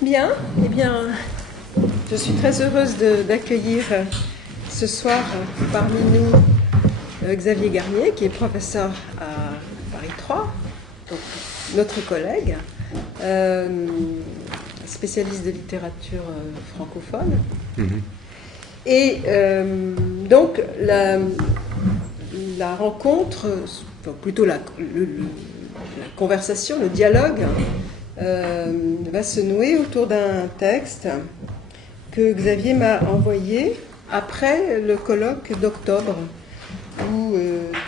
Bien, eh bien, je suis très heureuse d'accueillir ce soir parmi nous Xavier Garnier, qui est professeur à Paris 3, donc notre collègue, spécialiste de littérature francophone. Et donc la rencontre, enfin, plutôt la conversation, le dialogue, va se nouer autour d'un texte que Xavier m'a envoyé après le colloque d'octobre où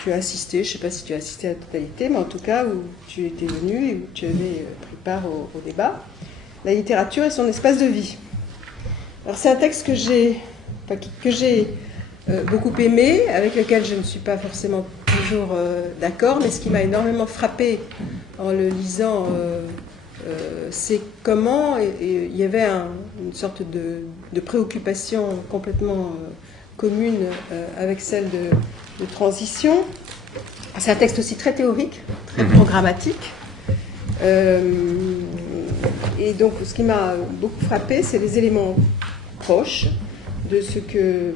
tu as assisté, je ne sais pas si tu as assisté à la totalité, mais en tout cas où tu étais venu et où tu avais pris part au débat. La littérature et son espace de vie. Alors c'est un texte que j'ai beaucoup aimé, avec lequel je ne suis pas forcément toujours d'accord, mais ce qui m'a énormément frappé en le lisant, c'est comment il y avait une sorte de préoccupation complètement commune avec celle de transition. C'est un texte aussi très théorique, très programmatique. Et donc ce qui m'a beaucoup frappé, c'est les éléments proches de ce que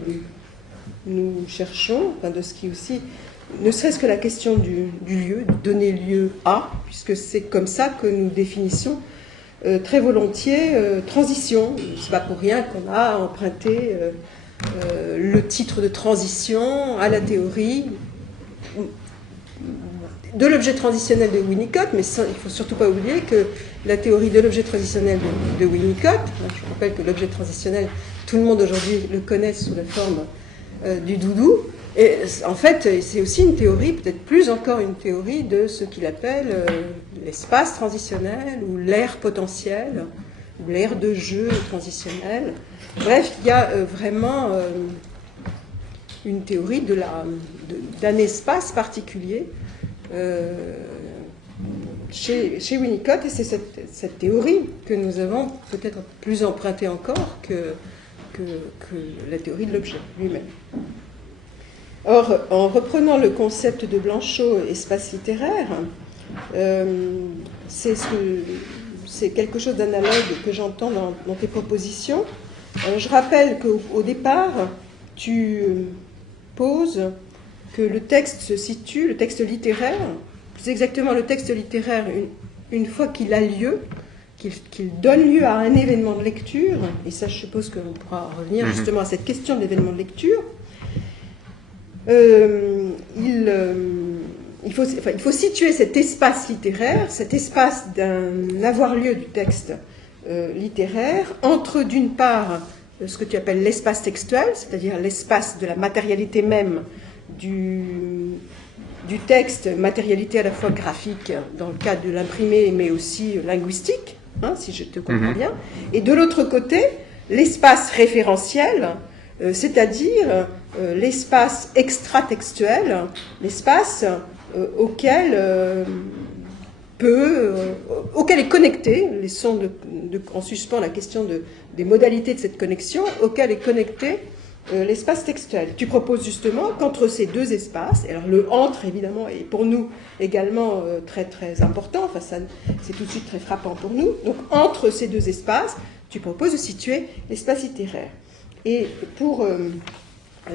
nous cherchons, enfin de ce qui aussi, ne serait-ce que la question du lieu, de donner lieu à, puisque c'est comme ça que nous définissons très volontiers transition. C'est pas pour rien qu'on a emprunté le titre de transition à la théorie de l'objet transitionnel de Winnicott, mais il ne faut surtout pas oublier que la théorie de l'objet transitionnel de Winnicott, je rappelle que l'objet transitionnel, tout le monde aujourd'hui le connaît sous la forme du doudou, et en fait c'est aussi une théorie, peut-être plus encore une théorie de ce qu'il appelle l'espace transitionnel ou l'aire potentielle, ou l'aire de jeu transitionnel. Bref, il y a vraiment une théorie d'un espace particulier chez Winnicott, et c'est cette théorie que nous avons peut-être plus empruntée encore que la théorie de l'objet lui-même. Or, en reprenant le concept de Blanchot, espace littéraire, c'est quelque chose d'analogue que j'entends dans tes propositions. Je rappelle qu'au départ, tu poses que le texte se situe, le texte littéraire, c'est exactement le texte littéraire, une fois qu'il a lieu, qu'il donne lieu à un événement de lecture, et ça je suppose qu'on pourra revenir justement à cette question de l'événement de lecture, il faut situer cet espace littéraire, cet espace d'un avoir-lieu du texte littéraire, entre d'une part ce que tu appelles l'espace textuel, c'est-à-dire l'espace de la matérialité même du texte, matérialité à la fois graphique dans le cadre de l'imprimé, mais aussi linguistique, si je te comprends bien, et de l'autre côté, l'espace référentiel, c'est-à-dire l'espace extratextuel, l'espace auquel est connecté, laissons en suspens la question des modalités de cette connexion, auquel est connecté l'espace textuel. Tu proposes justement qu'entre ces deux espaces, alors le entre évidemment est pour nous également très très important, enfin c'est tout de suite très frappant pour nous, donc entre ces deux espaces, tu proposes de situer l'espace littéraire. Et pour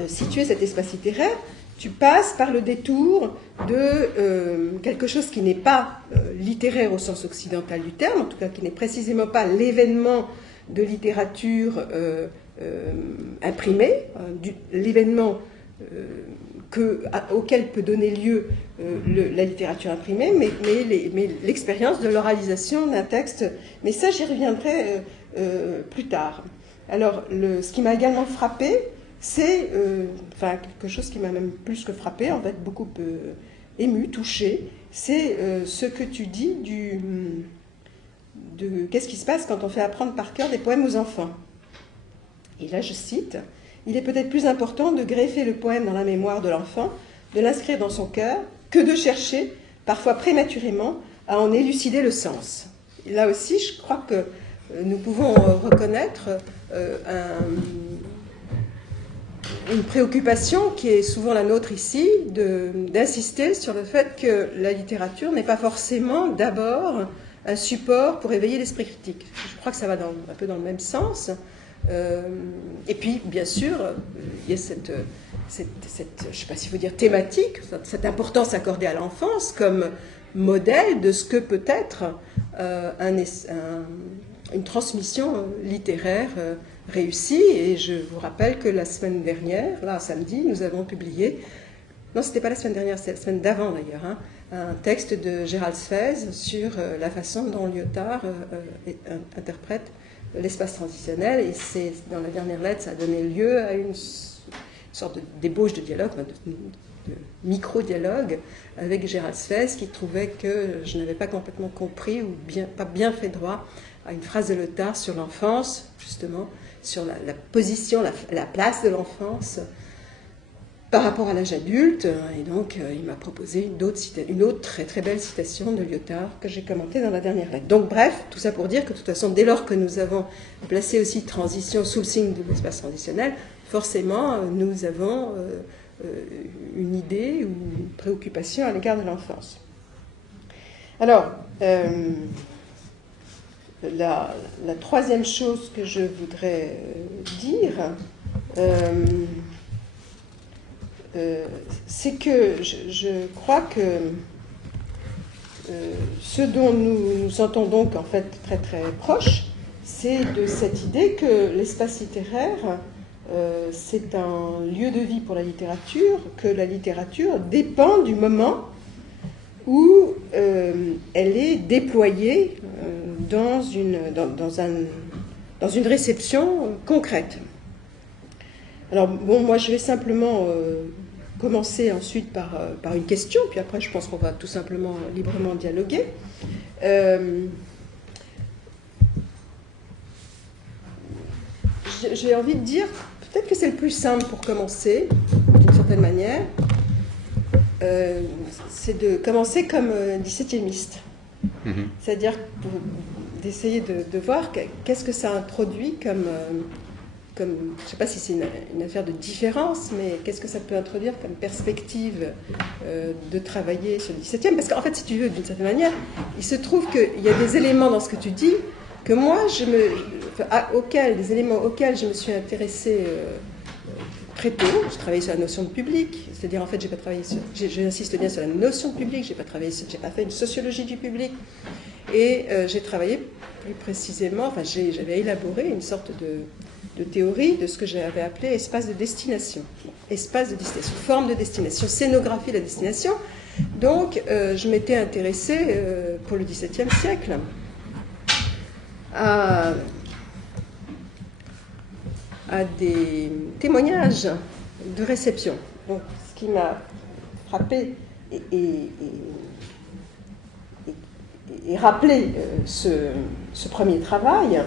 situer cet espace littéraire, tu passes par le détour de quelque chose qui n'est pas littéraire au sens occidental du terme, en tout cas qui n'est précisément pas l'événement de littérature imprimée, l'événement auquel peut donner lieu la littérature imprimée, mais l'expérience de l'oralisation d'un texte. Mais ça, j'y reviendrai plus tard. Alors, ce qui m'a également frappé, c'est quelque chose qui m'a même plus que frappé, en fait, beaucoup ému, touché, c'est ce que tu dis de qu'est-ce qui se passe quand on fait apprendre par cœur des poèmes aux enfants. Et là, je cite, « Il est peut-être plus important de greffer le poème dans la mémoire de l'enfant, de l'inscrire dans son cœur, que de chercher, parfois prématurément, à en élucider le sens. » Et là aussi, je crois que nous pouvons reconnaître une préoccupation qui est souvent la nôtre ici, d'insister sur le fait que la littérature n'est pas forcément d'abord un support pour éveiller l'esprit critique. Je crois que ça va un peu dans le même sens. Et puis, bien sûr, il y a cette je ne sais pas s'il faut dire thématique, cette importance accordée à l'enfance comme modèle de ce que peut être une transmission littéraire réussie. Et je vous rappelle que la semaine dernière, là, samedi, nous avons publié, non, c'était pas la semaine dernière, c'était la semaine d'avant d'ailleurs, hein, un texte de Gérald Sfez sur la façon dont Lyotard interprète l'espace transitionnel. Et c'est dans la dernière lettre, ça a donné lieu à une sorte d'ébauche de dialogue, de micro-dialogue avec Gérald Sfez, qui trouvait que je n'avais pas complètement compris ou pas bien fait droit à une phrase de Lyotard sur l'enfance, justement, sur la position, la place de l'enfance par rapport à l'âge adulte. Et donc, il m'a proposé une autre très très belle citation de Lyotard que j'ai commentée dans la dernière lettre. Donc, bref, tout ça pour dire que de toute façon, dès lors que nous avons placé aussi transition sous le signe de l'espace transitionnel, forcément, nous avons une idée ou une préoccupation à l'égard de l'enfance. Alors, la troisième chose que je voudrais dire, c'est que je crois que ce dont nous entendons qu'en fait très très proche, c'est de cette idée que l'espace littéraire, c'est un lieu de vie pour la littérature, que la littérature dépend du moment où elle est déployée dans une réception concrète. Alors, bon, moi, je vais simplement commencer ensuite par une question, puis après, je pense qu'on va tout simplement librement dialoguer. J'ai envie de dire, peut-être que c'est le plus simple pour commencer, d'une certaine manière, c'est de commencer comme 17e-iste. C'est-à-dire d'essayer de voir qu'est-ce que ça introduit comme je ne sais pas si c'est une affaire de différence, mais qu'est-ce que ça peut introduire comme perspective de travailler sur le 17e? Parce qu'en fait, si tu veux, d'une certaine manière, il se trouve qu'il y a des éléments dans ce que tu dis que moi, des éléments auxquels je me suis intéressée très tôt. Je travaillais sur la notion de public, c'est-à-dire en fait, j'ai pas travaillé sur, j'insiste bien sur la notion de public, j'ai pas fait une sociologie du public, et j'ai travaillé plus précisément, enfin, j'avais élaboré une sorte de théorie de ce que j'avais appelé espace de destination. Espace de destination, forme de destination, scénographie de la destination. Donc, je m'étais intéressée pour le XVIIe siècle à des témoignages de réception. Donc, ce qui m'a frappé et rappelé ce premier travail,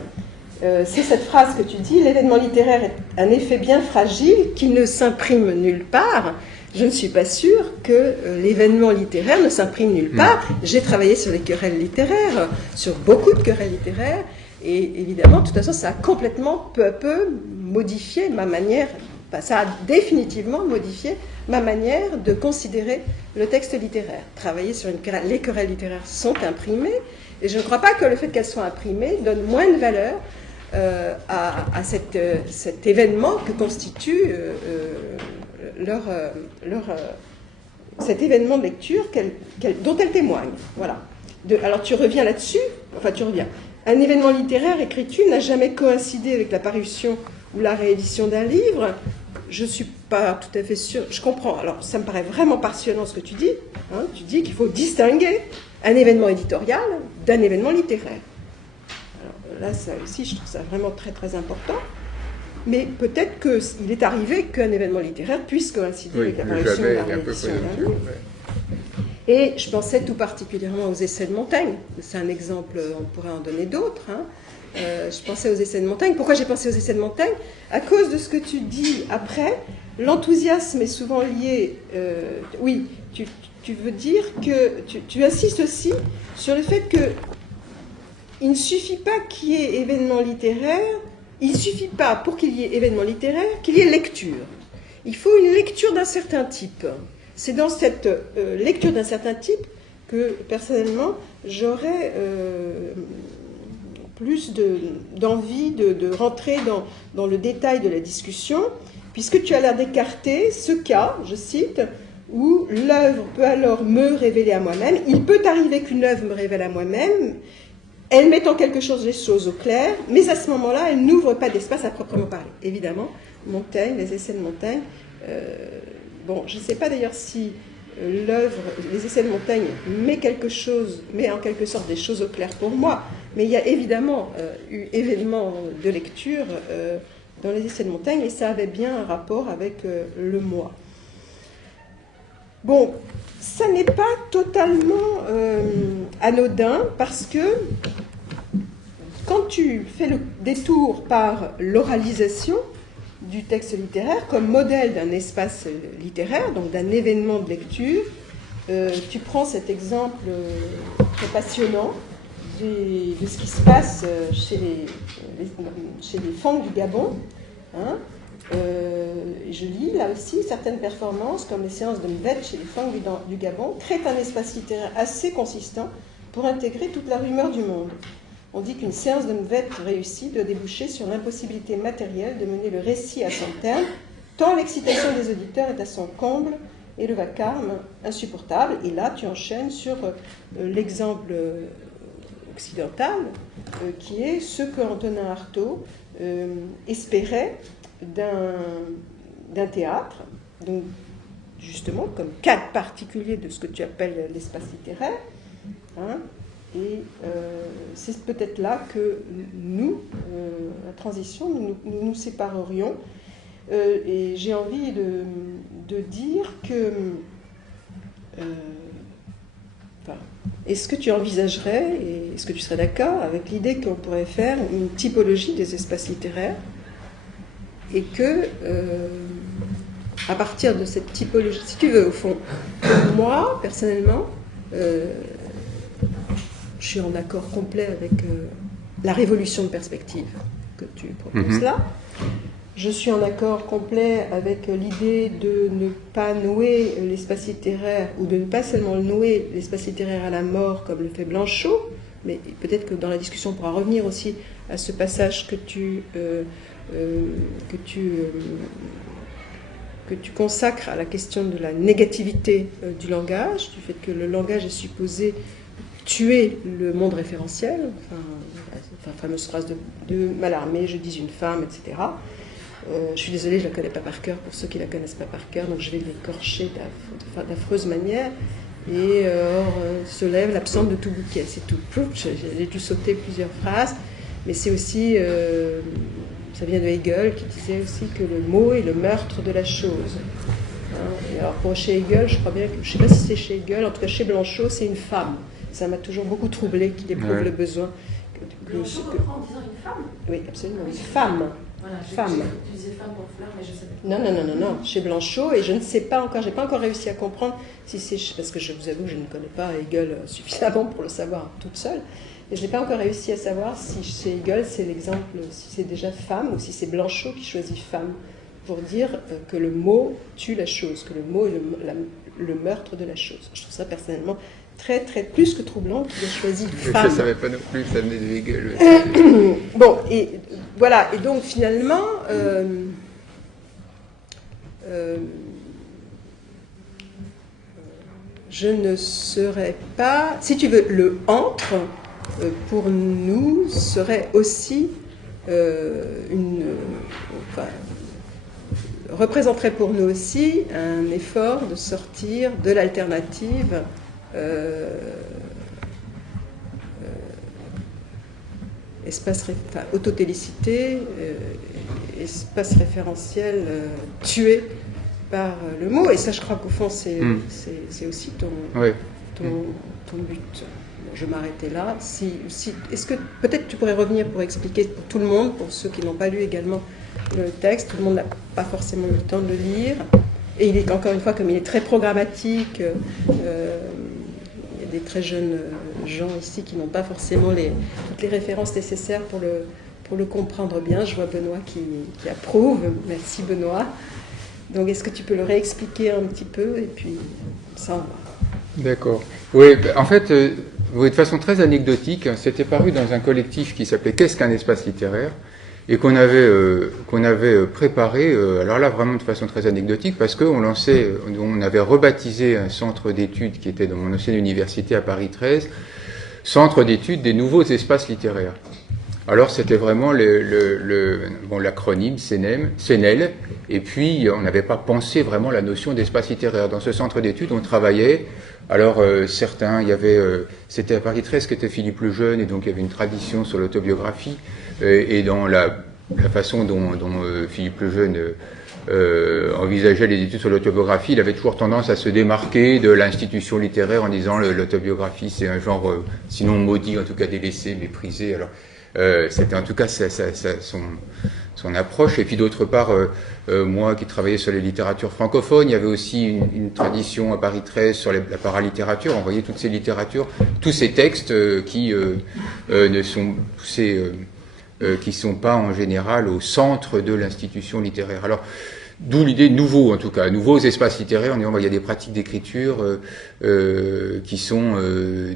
c'est cette phrase que tu dis: l'événement littéraire est un effet bien fragile qui ne s'imprime nulle part. Je ne suis pas sûre que l'événement littéraire ne s'imprime nulle part. J'ai travaillé sur les querelles littéraires, sur beaucoup de querelles littéraires, et évidemment, de toute façon, ça a complètement, peu à peu, modifié ma manière, ça a définitivement modifié ma manière de considérer le texte littéraire. Travailler sur les querelles littéraires sont imprimées, et je ne crois pas que le fait qu'elles soient imprimées donne moins de valeur à cet événement que constitue cet événement de lecture dont elles témoignent. Voilà. Alors tu reviens là-dessus, Un événement littéraire écrit-tu n'a jamais coïncidé avec la parution ou la réédition d'un livre. Je ne suis pas tout à fait sûre. Je comprends. Alors ça me paraît vraiment passionnant ce que tu dis. Hein. Tu dis qu'il faut distinguer un événement éditorial d'un événement littéraire. Là, ça aussi, je trouve ça vraiment très, très important. Mais peut-être qu'il est arrivé qu'un événement littéraire puisse coïncider avec la parution et la réédition d'un livre. Et je pensais tout particulièrement aux essais de Montaigne. C'est un exemple, on pourrait en donner d'autres. Hein. Je pensais aux essais de Montaigne. Pourquoi j'ai pensé aux essais de Montaigne? À cause de ce que tu dis après, l'enthousiasme est souvent lié... oui, tu veux dire que... Tu insistes aussi sur le fait que il ne suffit pas qu'il y ait événement littéraire, il ne suffit pas, pour qu'il y ait événement littéraire, qu'il y ait lecture. Il faut une lecture d'un certain type. C'est dans cette lecture d'un certain type que personnellement, j'aurais plus d'envie de rentrer dans le détail de la discussion, puisque tu as l'air d'écarter ce cas, je cite, où l'œuvre peut alors me révéler à moi-même. Il peut arriver qu'une œuvre me révèle à moi-même, elle met en quelque chose les choses au clair, mais à ce moment-là, elle n'ouvre pas d'espace à proprement parler. Évidemment, Montaigne, les essais de Montaigne, bon, je ne sais pas d'ailleurs si l'œuvre, les essais de Montaigne, met en quelque sorte des choses au clair pour moi, mais il y a évidemment eu événement de lecture dans les essais de Montaigne, et ça avait bien un rapport avec le moi. Bon, ça n'est pas totalement anodin, parce que quand tu fais le détour par l'oralisation du texte littéraire comme modèle d'un espace littéraire, donc d'un événement de lecture, tu prends cet exemple très passionnant de ce qui se passe chez les Fang du Gabon. Hein. Je lis là aussi certaines performances, comme les séances de Mbet chez les Fang du Gabon, créent un espace littéraire assez consistant pour intégrer toute la rumeur du monde. On dit qu'une séance de Mbet réussie doit déboucher sur l'impossibilité matérielle de mener le récit à son terme, tant l'excitation des auditeurs est à son comble et le vacarme insupportable. Et là, tu enchaînes sur l'exemple occidental, qui est ce que Antonin Artaud espérait d'un théâtre, donc justement comme cadre particulier de ce que tu appelles l'espace littéraire. Hein, et c'est peut-être là que nous, la transition, nous séparerions. Et j'ai envie de dire que est-ce que tu envisagerais, et est-ce que tu serais d'accord avec l'idée qu'on pourrait faire une typologie des espaces littéraires, et que, à partir de cette typologie, si tu veux, au fond, moi, personnellement, je suis en accord complet avec la révolution de perspective que tu proposes là. Je suis en accord complet avec l'idée de ne pas nouer l'espace littéraire, ou de ne pas seulement nouer l'espace littéraire à la mort, comme le fait Blanchot, mais peut-être que dans la discussion, on pourra revenir aussi à ce passage que tu consacres à la question de la négativité du langage, du fait que le langage est supposé tuer le monde référentiel, enfin fameuse phrase de Mallarmé, je dis une femme, etc. Je suis désolée, je ne la connais pas par cœur, pour ceux qui ne la connaissent pas par cœur, donc je vais l'écorcher d'affreuse manière. Et se lève l'absence de tout bouquet, c'est tout. J'ai dû sauter plusieurs phrases, mais c'est aussi, ça vient de Hegel, qui disait aussi que le mot est le meurtre de la chose. Hein, et alors pour chez Hegel, je crois bien que, je ne sais pas si c'est chez Hegel, en tout cas chez Blanchot, c'est une femme. Ça m'a toujours beaucoup troublé qu'il éprouve le besoin. Blanchot reprend en disant une femme ? Oui, absolument, une femme. Voilà, femme. Tu disais femme pour fleur, mais je savais pas. Non, chez Blanchot, et je ne sais pas encore, j'ai pas encore réussi à comprendre si c'est, parce que je vous avoue, je ne connais pas Hegel suffisamment pour le savoir toute seule, et je n'ai pas encore réussi à savoir si chez Hegel c'est l'exemple, si c'est déjà femme, ou si c'est Blanchot qui choisit femme, pour dire que le mot tue la chose, que le mot est le meurtre de la chose. Je trouve ça personnellement très, plus que troublant qu'il ait choisi femme. Je ne savais pas non plus que ça venait de Hegel. Bon, et voilà, et donc finalement, je ne serais pas, si tu veux, le entre, pour nous, serait aussi représenterait pour nous aussi un effort de sortir de l'alternative autotélicité, espace référentiel tué par le mot. Et ça, je crois qu'au fond, c'est aussi ton but. Bon, je m'arrêtais là. Est-ce que peut-être tu pourrais revenir pour expliquer pour tout le monde, pour ceux qui n'ont pas lu également le texte, tout le monde n'a pas forcément eu le temps de le lire. Et il est, encore une fois, comme il est très programmatique, il y a des très jeunes gens ici qui n'ont pas forcément toutes les références nécessaires pour le comprendre bien. Je vois Benoît qui approuve. Merci Benoît. Donc est-ce que tu peux le réexpliquer un petit peu, et puis ça on va. D'accord. Oui, en fait, de façon très anecdotique, c'était paru dans un collectif qui s'appelait Qu'est-ce qu'un espace littéraire et qu'on avait préparé, alors là vraiment de façon très anecdotique, parce qu'on on avait rebaptisé un centre d'études qui était dans mon ancienne université à Paris 13, centre d'études des nouveaux espaces littéraires. Alors c'était vraiment l'acronyme CNEL, et puis on n'avait pas pensé vraiment la notion d'espace littéraire. Dans ce centre d'études, on travaillait. Alors certains, c'était à Paris 13 qu'était Philippe Lejeune, et donc il y avait une tradition sur l'autobiographie, et dans la façon dont Philippe Lejeune envisageait les études sur l'autobiographie, il avait toujours tendance à se démarquer de l'institution littéraire en disant l'autobiographie c'est un genre, sinon maudit, en tout cas délaissé, méprisé. Alors c'était en tout cas son approche. Et puis d'autre part, moi qui travaillais sur les littératures francophones, il y avait aussi une tradition à Paris 13 sur la paralittérature. On voyait toutes ces littératures, tous ces textes qui sont pas en général au centre de l'institution littéraire. Alors, d'où l'idée nouveau, en tout cas, nouveaux espaces littéraires, en disant il y a des pratiques d'écriture qui sont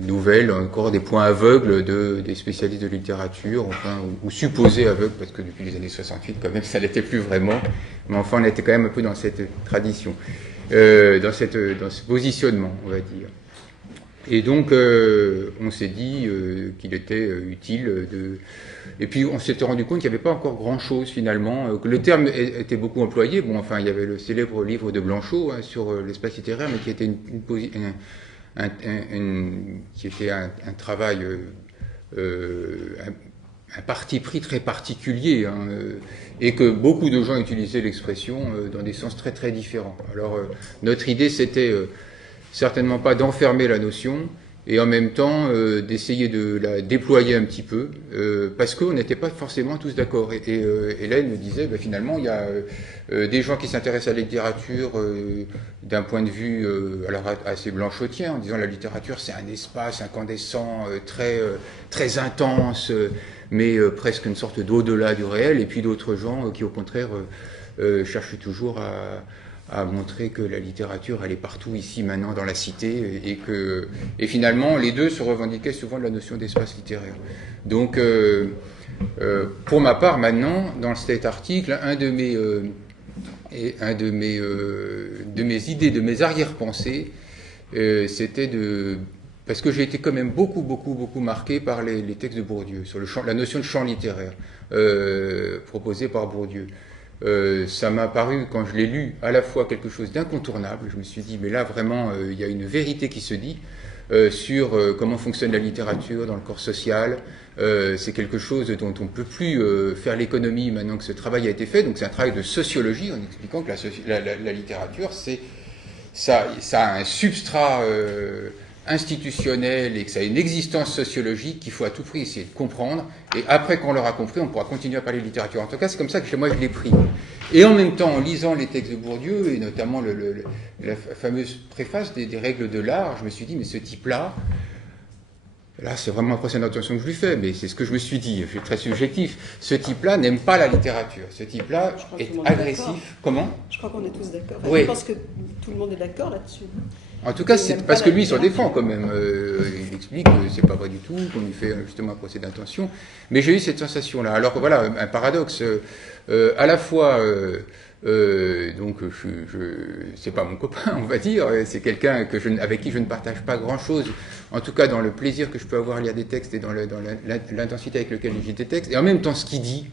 nouvelles, encore des points aveugles des spécialistes de littérature, enfin, ou supposés aveugles, parce que depuis les années 68, quand même, ça l'était plus vraiment. Mais enfin, on était quand même un peu dans cette tradition, dans ce positionnement, on va dire. Et donc, on s'est dit qu'il était utile de... Et puis, on s'était rendu compte qu'il n'y avait pas encore grand-chose, finalement, que le terme était beaucoup employé. Bon, enfin, il y avait le célèbre livre de Blanchot sur l'espace littéraire, mais qui était un travail, un parti pris très particulier, et que beaucoup de gens utilisaient l'expression dans des sens très, très différents. Alors, notre idée, c'était... certainement pas d'enfermer la notion, et en même temps d'essayer de la déployer un petit peu, parce qu'on n'était pas forcément tous d'accord. Et Hélène me disait, finalement, il y a des gens qui s'intéressent à la littérature d'un point de vue alors assez blanchotien, en disant la littérature c'est un espace incandescent, très intense, mais presque une sorte d'au-delà du réel, et puis d'autres gens qui au contraire cherchent toujours à montrer que la littérature, elle est partout ici, maintenant, dans la cité, et finalement, les deux se revendiquaient souvent de la notion d'espace littéraire. Donc, pour ma part, maintenant, dans cet article, de mes idées, de mes arrière-pensées, c'était parce que j'ai été quand même beaucoup marqué par les textes de Bourdieu, sur la notion de champ littéraire, proposée par Bourdieu. Ça m'a paru, quand je l'ai lu, à la fois quelque chose d'incontournable. Je me suis dit, mais là, vraiment, il y a une vérité qui se dit sur comment fonctionne la littérature dans le corps social. C'est quelque chose dont on ne peut plus faire l'économie maintenant que ce travail a été fait. Donc c'est un travail de sociologie, en expliquant que la littérature, ça a un substrat institutionnel et que ça a une existence sociologique qu'il faut à tout prix essayer de comprendre, et après qu'on l'aura compris, on pourra continuer à parler de littérature. En tout cas, c'est comme ça que chez moi je l'ai pris. Et en même temps, en lisant les textes de Bourdieu, et notamment la fameuse préface des règles de l'art, je me suis dit, mais ce type-là, là c'est vraiment un procès d'intention que je lui fais, mais c'est ce que je me suis dit, je suis très subjectif, ce type-là n'aime pas la littérature, ce type-là est agressif. Comment ? Je crois qu'on est tous d'accord. Oui. Je pense que tout le monde est d'accord là-dessus. En tout cas, c'est parce que lui, il s'en défend quand même. Il explique que c'est pas vrai du tout, qu'on lui fait justement un procès d'intention. Mais j'ai eu cette sensation-là. Alors voilà, un paradoxe. À la fois, donc, c'est pas mon copain, on va dire. C'est quelqu'un avec qui je ne partage pas grand-chose. En tout cas, dans le plaisir que je peux avoir à lire des textes et dans l'intensité avec laquelle je lis des textes. Et en même temps, ce qu'il dit,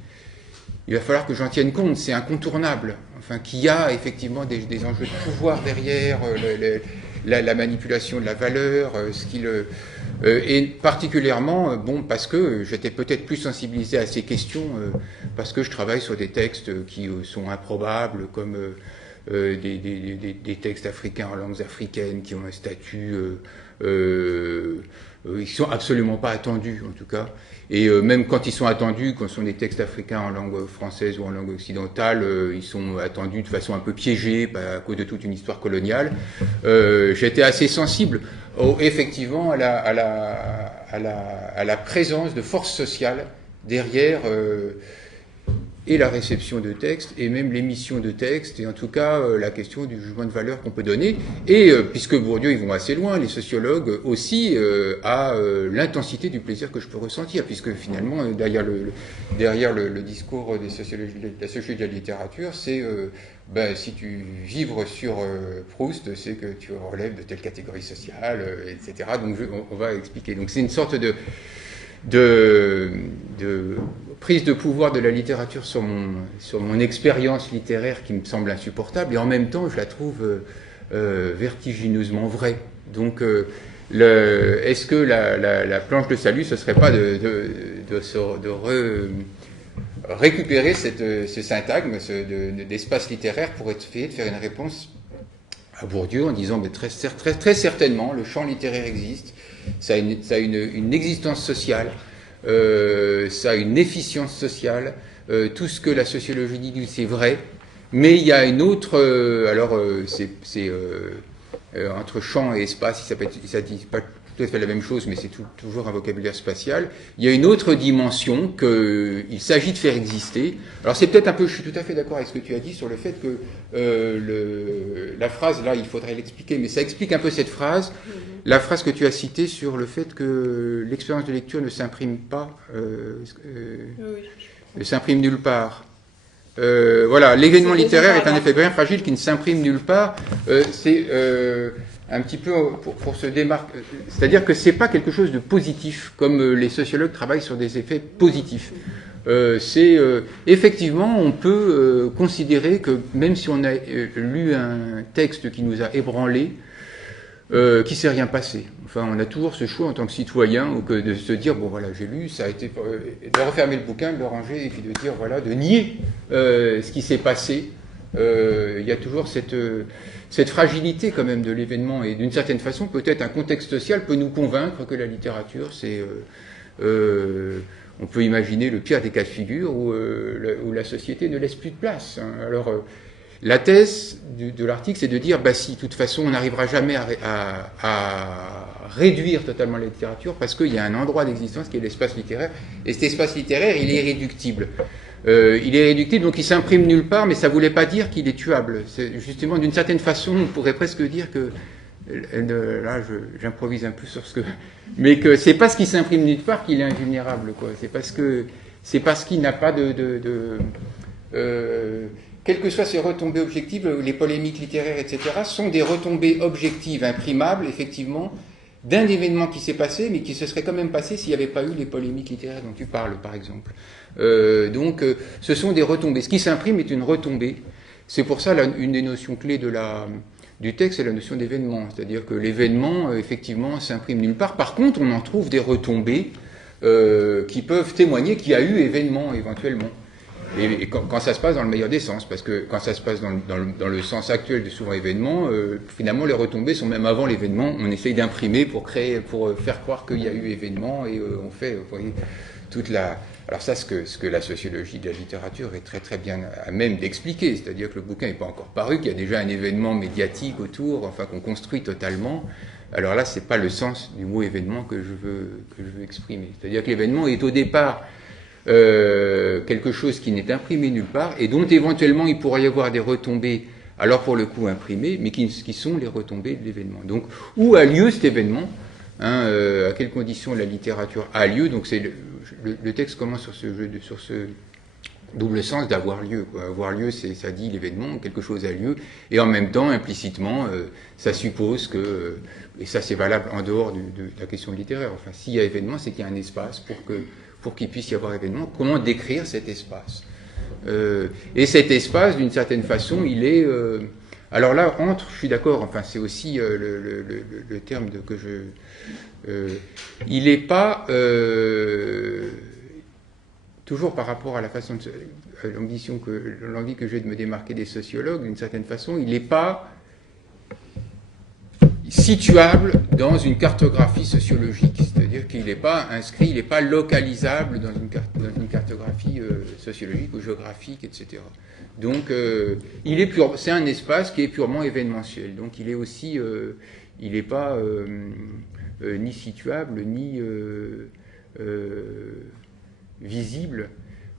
il va falloir que j'en tienne compte. C'est incontournable. Enfin, qu'il y a effectivement des enjeux de pouvoir derrière. La manipulation de la valeur, et particulièrement, parce que j'étais peut-être plus sensibilisé à ces questions, parce que je travaille sur des textes qui sont improbables, comme des textes africains en langues africaines qui ont un statut, ils sont absolument pas attendus en tout cas, et même quand ils sont attendus, quand ce sont des textes africains en langue française ou en langue occidentale, ils sont attendus de façon un peu piégée à cause de toute une histoire coloniale. J'étais assez sensible effectivement à la présence de forces sociales derrière et la réception de texte, et même l'émission de texte, et en tout cas la question du jugement de valeur qu'on peut donner. Et puisque Bourdieu, ils vont assez loin, les sociologues aussi, à l'intensité du plaisir que je peux ressentir, puisque finalement, derrière le discours de la sociologie de la littérature, c'est si tu vibres sur Proust, c'est que tu relèves de telle catégorie sociale, etc. Donc on va expliquer. Donc c'est une sorte de prise de pouvoir de la littérature sur mon expérience littéraire qui me semble insupportable, et en même temps je la trouve vertigineusement vraie. Donc est-ce que la planche de salut, ce serait pas de récupérer ce syntagme d'espace littéraire pour essayer de faire une réponse à Bourdieu en disant mais très certainement le champ littéraire existe, ça a une existence sociale, ça a une efficience sociale, tout ce que la sociologie dit c'est vrai, mais il y a une autre, c'est entre champ et espace, ça dit pas tout à fait la même chose, mais c'est toujours un vocabulaire spatial. Il y a une autre dimension qu'il s'agit de faire exister. Alors c'est peut-être un peu, je suis tout à fait d'accord avec ce que tu as dit sur le fait que la phrase, là, il faudrait l'expliquer, mais ça explique un peu cette phrase, la phrase que tu as citée sur le fait que l'expérience de lecture ne s'imprime pas, ne s'imprime nulle part. Voilà, l'événement littéraire est un effet bien fragile qui ne s'imprime nulle part. C'est un petit peu pour se démarquer, c'est-à-dire que c'est pas quelque chose de positif, comme les sociologues travaillent sur des effets positifs. Effectivement, on peut considérer que même si on a lu un texte qui nous a ébranlé, qui s'est rien passé. Enfin, on a toujours ce choix en tant que citoyen, de se dire bon voilà, j'ai lu, ça a été, de refermer le bouquin, de le ranger et puis de dire voilà, de nier ce qui s'est passé. Il y a toujours cette fragilité quand même de l'événement, et d'une certaine façon, peut-être un contexte social peut nous convaincre que la littérature, on peut imaginer le pire des cas de figure où la société ne laisse plus de place. Alors, la thèse de l'article, c'est de dire, si, de toute façon, on n'arrivera jamais à réduire totalement la littérature, parce qu'il y a un endroit d'existence qui est l'espace littéraire, et cet espace littéraire, il est irréductible. Il est irréductible, donc il s'imprime nulle part, mais ça ne voulait pas dire qu'il est tuable. Justement, d'une certaine façon, on pourrait presque dire que, là j'improvise un peu sur ce que... Mais que c'est parce qu'il s'imprime nulle part qu'il est invulnérable, quoi. C'est parce qu'il n'a pas quelles que soient ses retombées objectives, les polémiques littéraires, etc., sont des retombées objectives, imprimables, effectivement, d'un événement qui s'est passé, mais qui se serait quand même passé s'il n'y avait pas eu les polémiques littéraires dont tu parles, par exemple. Donc, ce sont des retombées. Ce qui s'imprime est une retombée. C'est pour ça une des notions clés du texte, c'est la notion d'événement. C'est-à-dire que l'événement, effectivement, s'imprime nulle part. Par contre, on en trouve des retombées qui peuvent témoigner qu'il y a eu événement, éventuellement. Et quand ça se passe dans le meilleur des sens, parce que quand ça se passe dans le sens actuel de souvent événement, finalement les retombées sont même avant l'événement. On essaye d'imprimer pour faire croire qu'il y a eu événement, et on fait, vous voyez, toute la... Alors ça, ce que la sociologie de la littérature est très très bien à même d'expliquer, c'est-à-dire que le bouquin n'est pas encore paru, qu'il y a déjà un événement médiatique autour, enfin qu'on construit totalement. Alors là, c'est pas le sens du mot événement que je veux exprimer. C'est-à-dire que l'événement est au départ quelque chose qui n'est imprimé nulle part et dont éventuellement il pourrait y avoir des retombées, alors pour le coup imprimées, mais qui sont les retombées de l'événement. Donc, où a lieu cet événement, à quelles conditions la littérature a lieu. Donc le texte commence sur ce double sens d'avoir lieu, quoi. Avoir lieu, ça dit l'événement, quelque chose a lieu, et en même temps, implicitement, ça suppose que, et ça c'est valable en dehors de la question littéraire, enfin s'il y a événement, c'est qu'il y a un espace pour qu'il puisse y avoir événement. Comment décrire cet espace, et cet espace, d'une certaine façon, il est... alors là, je suis d'accord, enfin c'est aussi le terme que il n'est pas... toujours par rapport à la façon l'envie que j'ai de me démarquer des sociologues, d'une certaine façon, il n'est pas situable dans une cartographie sociologique, c'est-à-dire qu'il n'est pas inscrit, il n'est pas localisable dans une cartographie sociologique ou géographique, etc. Donc, c'est un espace qui est purement événementiel. Donc, il est aussi, il n'est pas ni situable ni visible.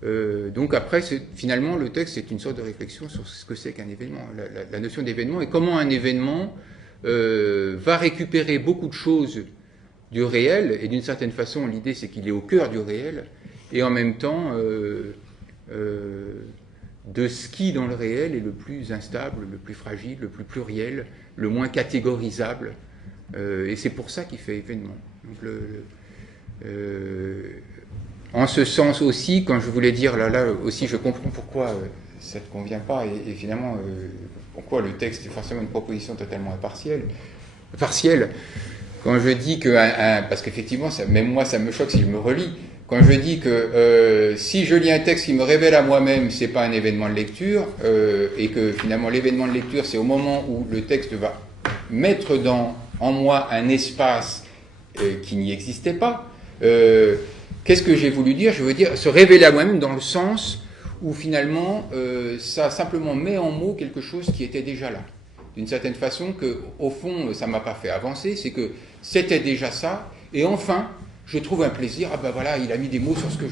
Donc après, finalement, le texte est une sorte de réflexion sur ce que c'est qu'un événement, la notion d'événement, et comment un événement va récupérer beaucoup de choses du réel, et d'une certaine façon, l'idée c'est qu'il est au cœur du réel, et en même temps, de ce qui dans le réel est le plus instable, le plus fragile, le plus pluriel, le moins catégorisable, et c'est pour ça qu'il fait événement. Donc en ce sens aussi, quand je voulais dire, là aussi je comprends pourquoi ça ne te convient pas, et finalement pourquoi le texte est forcément une proposition totalement partielle. Quand je dis que, parce qu'effectivement, même moi ça me choque si je me relis, quand je dis que si je lis un texte qui me révèle à moi-même, c'est pas un événement de lecture, et que finalement l'événement de lecture c'est au moment où le texte va mettre en moi un espace qui n'y existait pas. Qu'est-ce que j'ai voulu dire? Je veux dire se révéler à moi-même dans le sens où finalement ça simplement met en mots quelque chose qui était déjà là. D'une certaine façon que, au fond, ça ne m'a pas fait avancer, c'est que c'était déjà ça, et enfin, je trouve un plaisir, ah ben voilà, il a mis des mots sur ce que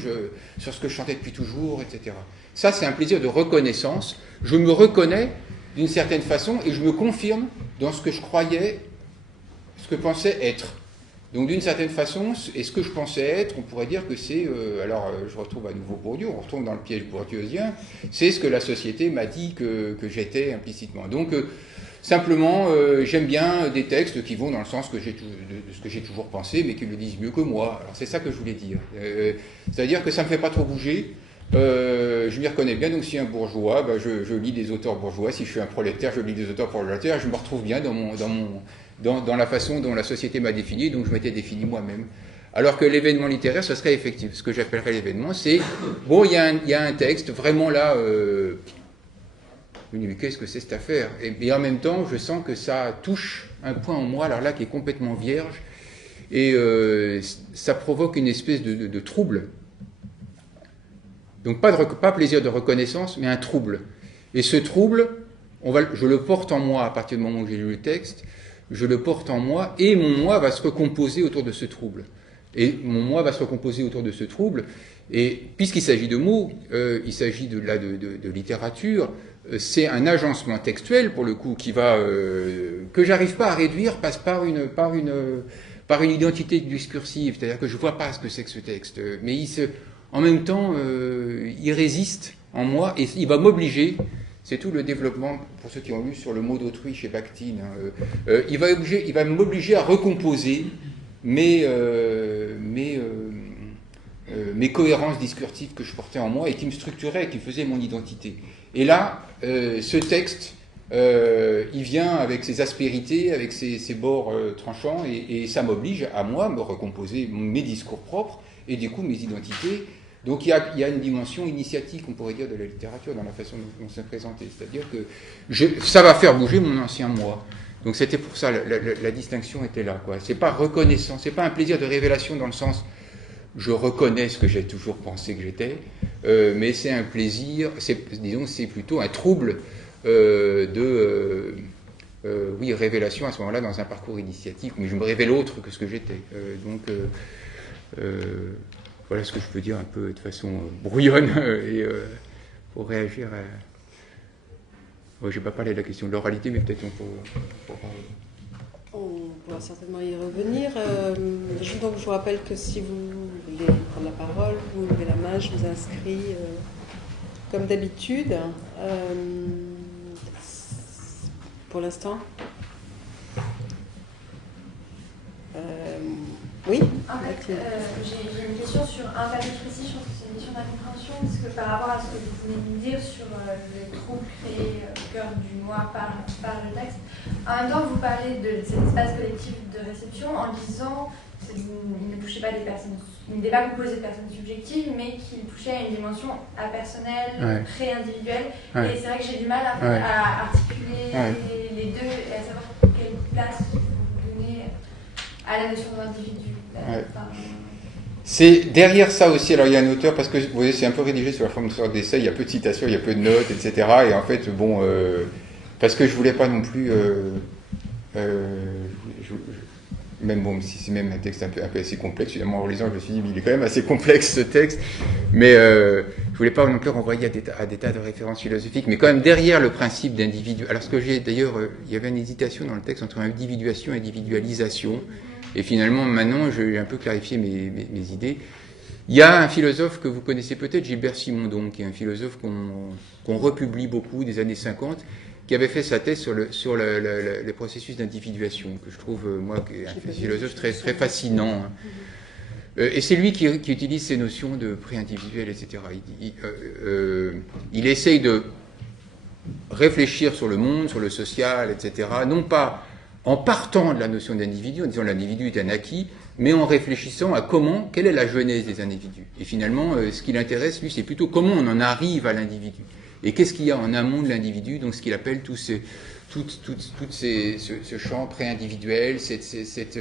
je chantais depuis toujours, etc. Ça, c'est un plaisir de reconnaissance. Je me reconnais d'une certaine façon, et je me confirme dans ce que je croyais, ce que pensais être. Donc d'une certaine façon, et ce que je pensais être, on pourrait dire que c'est, je retrouve à nouveau Bourdieu, on retrouve dans le piège bourdieusien, c'est ce que la société m'a dit que j'étais implicitement. Donc simplement, j'aime bien des textes qui vont dans le sens de ce que j'ai toujours pensé, mais qui le disent mieux que moi. Alors c'est ça que je voulais dire. C'est-à-dire que ça ne me fait pas trop bouger. Je m'y reconnais bien, donc si un bourgeois, je lis des auteurs bourgeois, si je suis un prolétaire, je lis des auteurs prolétaires, je me retrouve bien dans la façon dont la société m'a défini, donc je m'étais défini moi-même. Alors que l'événement littéraire, ce serait effectif. Ce que j'appellerais l'événement, c'est, bon, il y a un texte, vraiment là, mais qu'est-ce que c'est cette affaire? Et en même temps, je sens que ça touche un point en moi, alors là, qui est complètement vierge, et ça provoque une espèce de trouble. Donc pas plaisir de reconnaissance, mais un trouble. Et ce trouble, je le porte en moi à partir du moment où j'ai lu le texte, je le porte en moi, et mon moi va se recomposer autour de ce trouble. Et mon moi va se recomposer autour de ce trouble, et puisqu'il s'agit de mots, il s'agit de littérature, c'est un agencement textuel, pour le coup, que j'arrive pas à réduire, passe par une identité discursive, c'est-à-dire que je vois pas ce que c'est que ce texte, mais en même temps, il résiste en moi, et il va m'obliger. C'est tout le développement, pour ceux qui ont lu, sur le mot d'autrui chez Bakhtin. Il va m'obliger à recomposer mes cohérences discursives que je portais en moi et qui me structuraient, qui faisaient mon identité. Et là, ce texte, il vient avec ses aspérités, avec ses bords tranchants, et ça m'oblige à moi me recomposer mes discours propres et du coup mes identités. Donc il y a une dimension initiatique, on pourrait dire, de la littérature dans la façon dont c'est présenté. C'est-à-dire que ça va faire bouger mon ancien moi. Donc c'était pour ça, la distinction était là, quoi. C'est pas reconnaissant, c'est pas un plaisir de révélation dans le sens je reconnais ce que j'ai toujours pensé que j'étais, mais c'est un plaisir, c'est plutôt un trouble révélation à ce moment-là dans un parcours initiatique, mais je me révèle autre que ce que j'étais. Voilà ce que je peux dire un peu de façon brouillonne pour réagir à... je n'ai pas parlé de la question de l'oralité, mais peut-être on pourra certainement y revenir. Donc je vous rappelle que si vous voulez prendre la parole, vous levez la main, je vous inscris comme d'habitude. Pour l'instant. Oui. En fait, j'ai une question sur un passage précis, je pense que c'est une question d'incompréhension, parce que par rapport à ce que vous venez de dire sur le trouble créé au cœur du moi par le texte, en même temps vous parlez de cet espace collectif de réception en disant qu'il ne touchait pas des personnes, il n'était pas composé de personnes subjectives, mais qu'il touchait à une dimension impersonnelle, très individuelle, et c'est vrai que j'ai du mal à articuler les deux et à savoir quelle place vous donnez à la notion d'individu. C'est derrière ça aussi, alors il y a un auteur, parce que vous voyez, c'est un peu rédigé sur la forme de sorte d'essai, il y a peu de citations, il y a peu de notes, etc. Et en fait, parce que je voulais pas non plus, même bon, si c'est même un texte un peu assez complexe, finalement en relisant, je me suis dit, mais il est quand même assez complexe ce texte, mais je voulais pas non plus renvoyer à des tas de références philosophiques, mais quand même derrière le principe d'individu. Alors ce que j'ai d'ailleurs, il y avait une hésitation dans le texte entre individuation et individualisation, et finalement maintenant j'ai un peu clarifié mes idées. Il y a un philosophe que vous connaissez peut-être, Gilbert Simondon, qui est un philosophe qu'on republie beaucoup des années 50, qui avait fait sa thèse sur le processus d'individuation, que je trouve, moi, un philosophe très, très fascinant. Et c'est lui qui utilise ces notions de pré-individuel, etc. Il essaye de réfléchir sur le monde, sur le social, etc., non pas en partant de la notion d'individu, en disant l'individu est un acquis, mais en réfléchissant à quelle est la genèse des individus. Et finalement, ce qui l'intéresse, lui, c'est plutôt comment on en arrive à l'individu. Et qu'est-ce qu'il y a en amont de l'individu, donc ce qu'il appelle ce champ pré-individuel, cet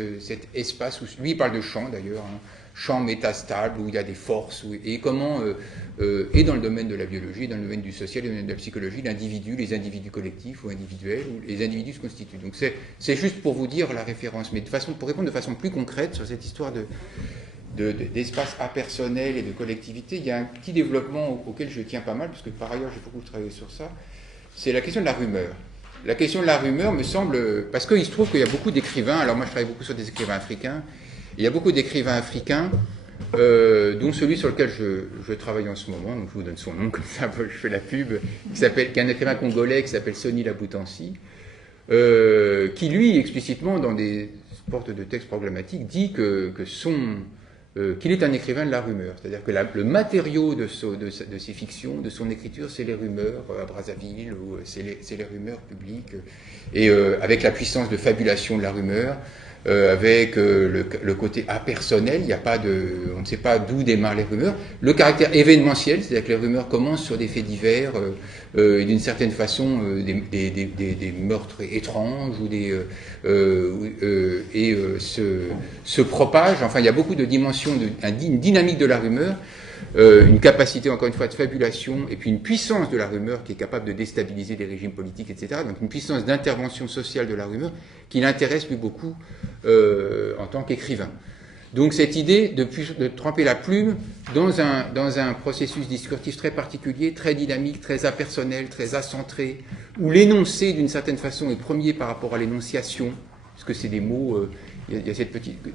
espace, où, lui il parle de champ d'ailleurs, hein, champ métastable, où il y a des forces, et comment, et dans le domaine de la biologie, dans le domaine du social, dans le domaine de la psychologie, l'individu, les individus collectifs ou individuels, où les individus se constituent. Donc c'est juste pour vous dire la référence, mais pour répondre de façon plus concrète sur cette histoire d'espace impersonnel et de collectivité, il y a un petit développement auquel je tiens pas mal, parce que par ailleurs j'ai beaucoup travaillé sur ça, c'est la question de la rumeur. La question de la rumeur me semble, parce qu'il se trouve qu'il y a beaucoup d'écrivains, alors moi je travaille beaucoup sur des écrivains africains, il y a beaucoup d'écrivains africains, dont celui sur lequel je travaille en ce moment, donc je vous donne son nom, comme ça je fais la pub, qui est un écrivain congolais qui s'appelle Soni Laboutansi, qui lui, explicitement, dans des sortes de textes programmatiques, dit qu'il est un écrivain de la rumeur. C'est-à-dire que le matériau de ses fictions, de son écriture, c'est les rumeurs à Brazzaville, ou c'est les rumeurs publiques, et avec la puissance de fabulation de la rumeur, avec le côté impersonnel, on ne sait pas d'où démarrent les rumeurs, le caractère événementiel, c'est-à-dire que les rumeurs commencent sur des faits divers, et d'une certaine façon des meurtres étranges, se propagent. Enfin, il y a beaucoup de dimensions, une dynamique de la rumeur, une capacité, encore une fois, de fabulation, et puis une puissance de la rumeur qui est capable de déstabiliser des régimes politiques, etc. Donc une puissance d'intervention sociale de la rumeur qui l'intéresse lui beaucoup en tant qu'écrivain. Donc cette idée de tremper la plume dans un processus discursif très particulier, très dynamique, très impersonnel, très accentré, où l'énoncé, d'une certaine façon, est premier par rapport à l'énonciation, parce que c'est des mots, il y a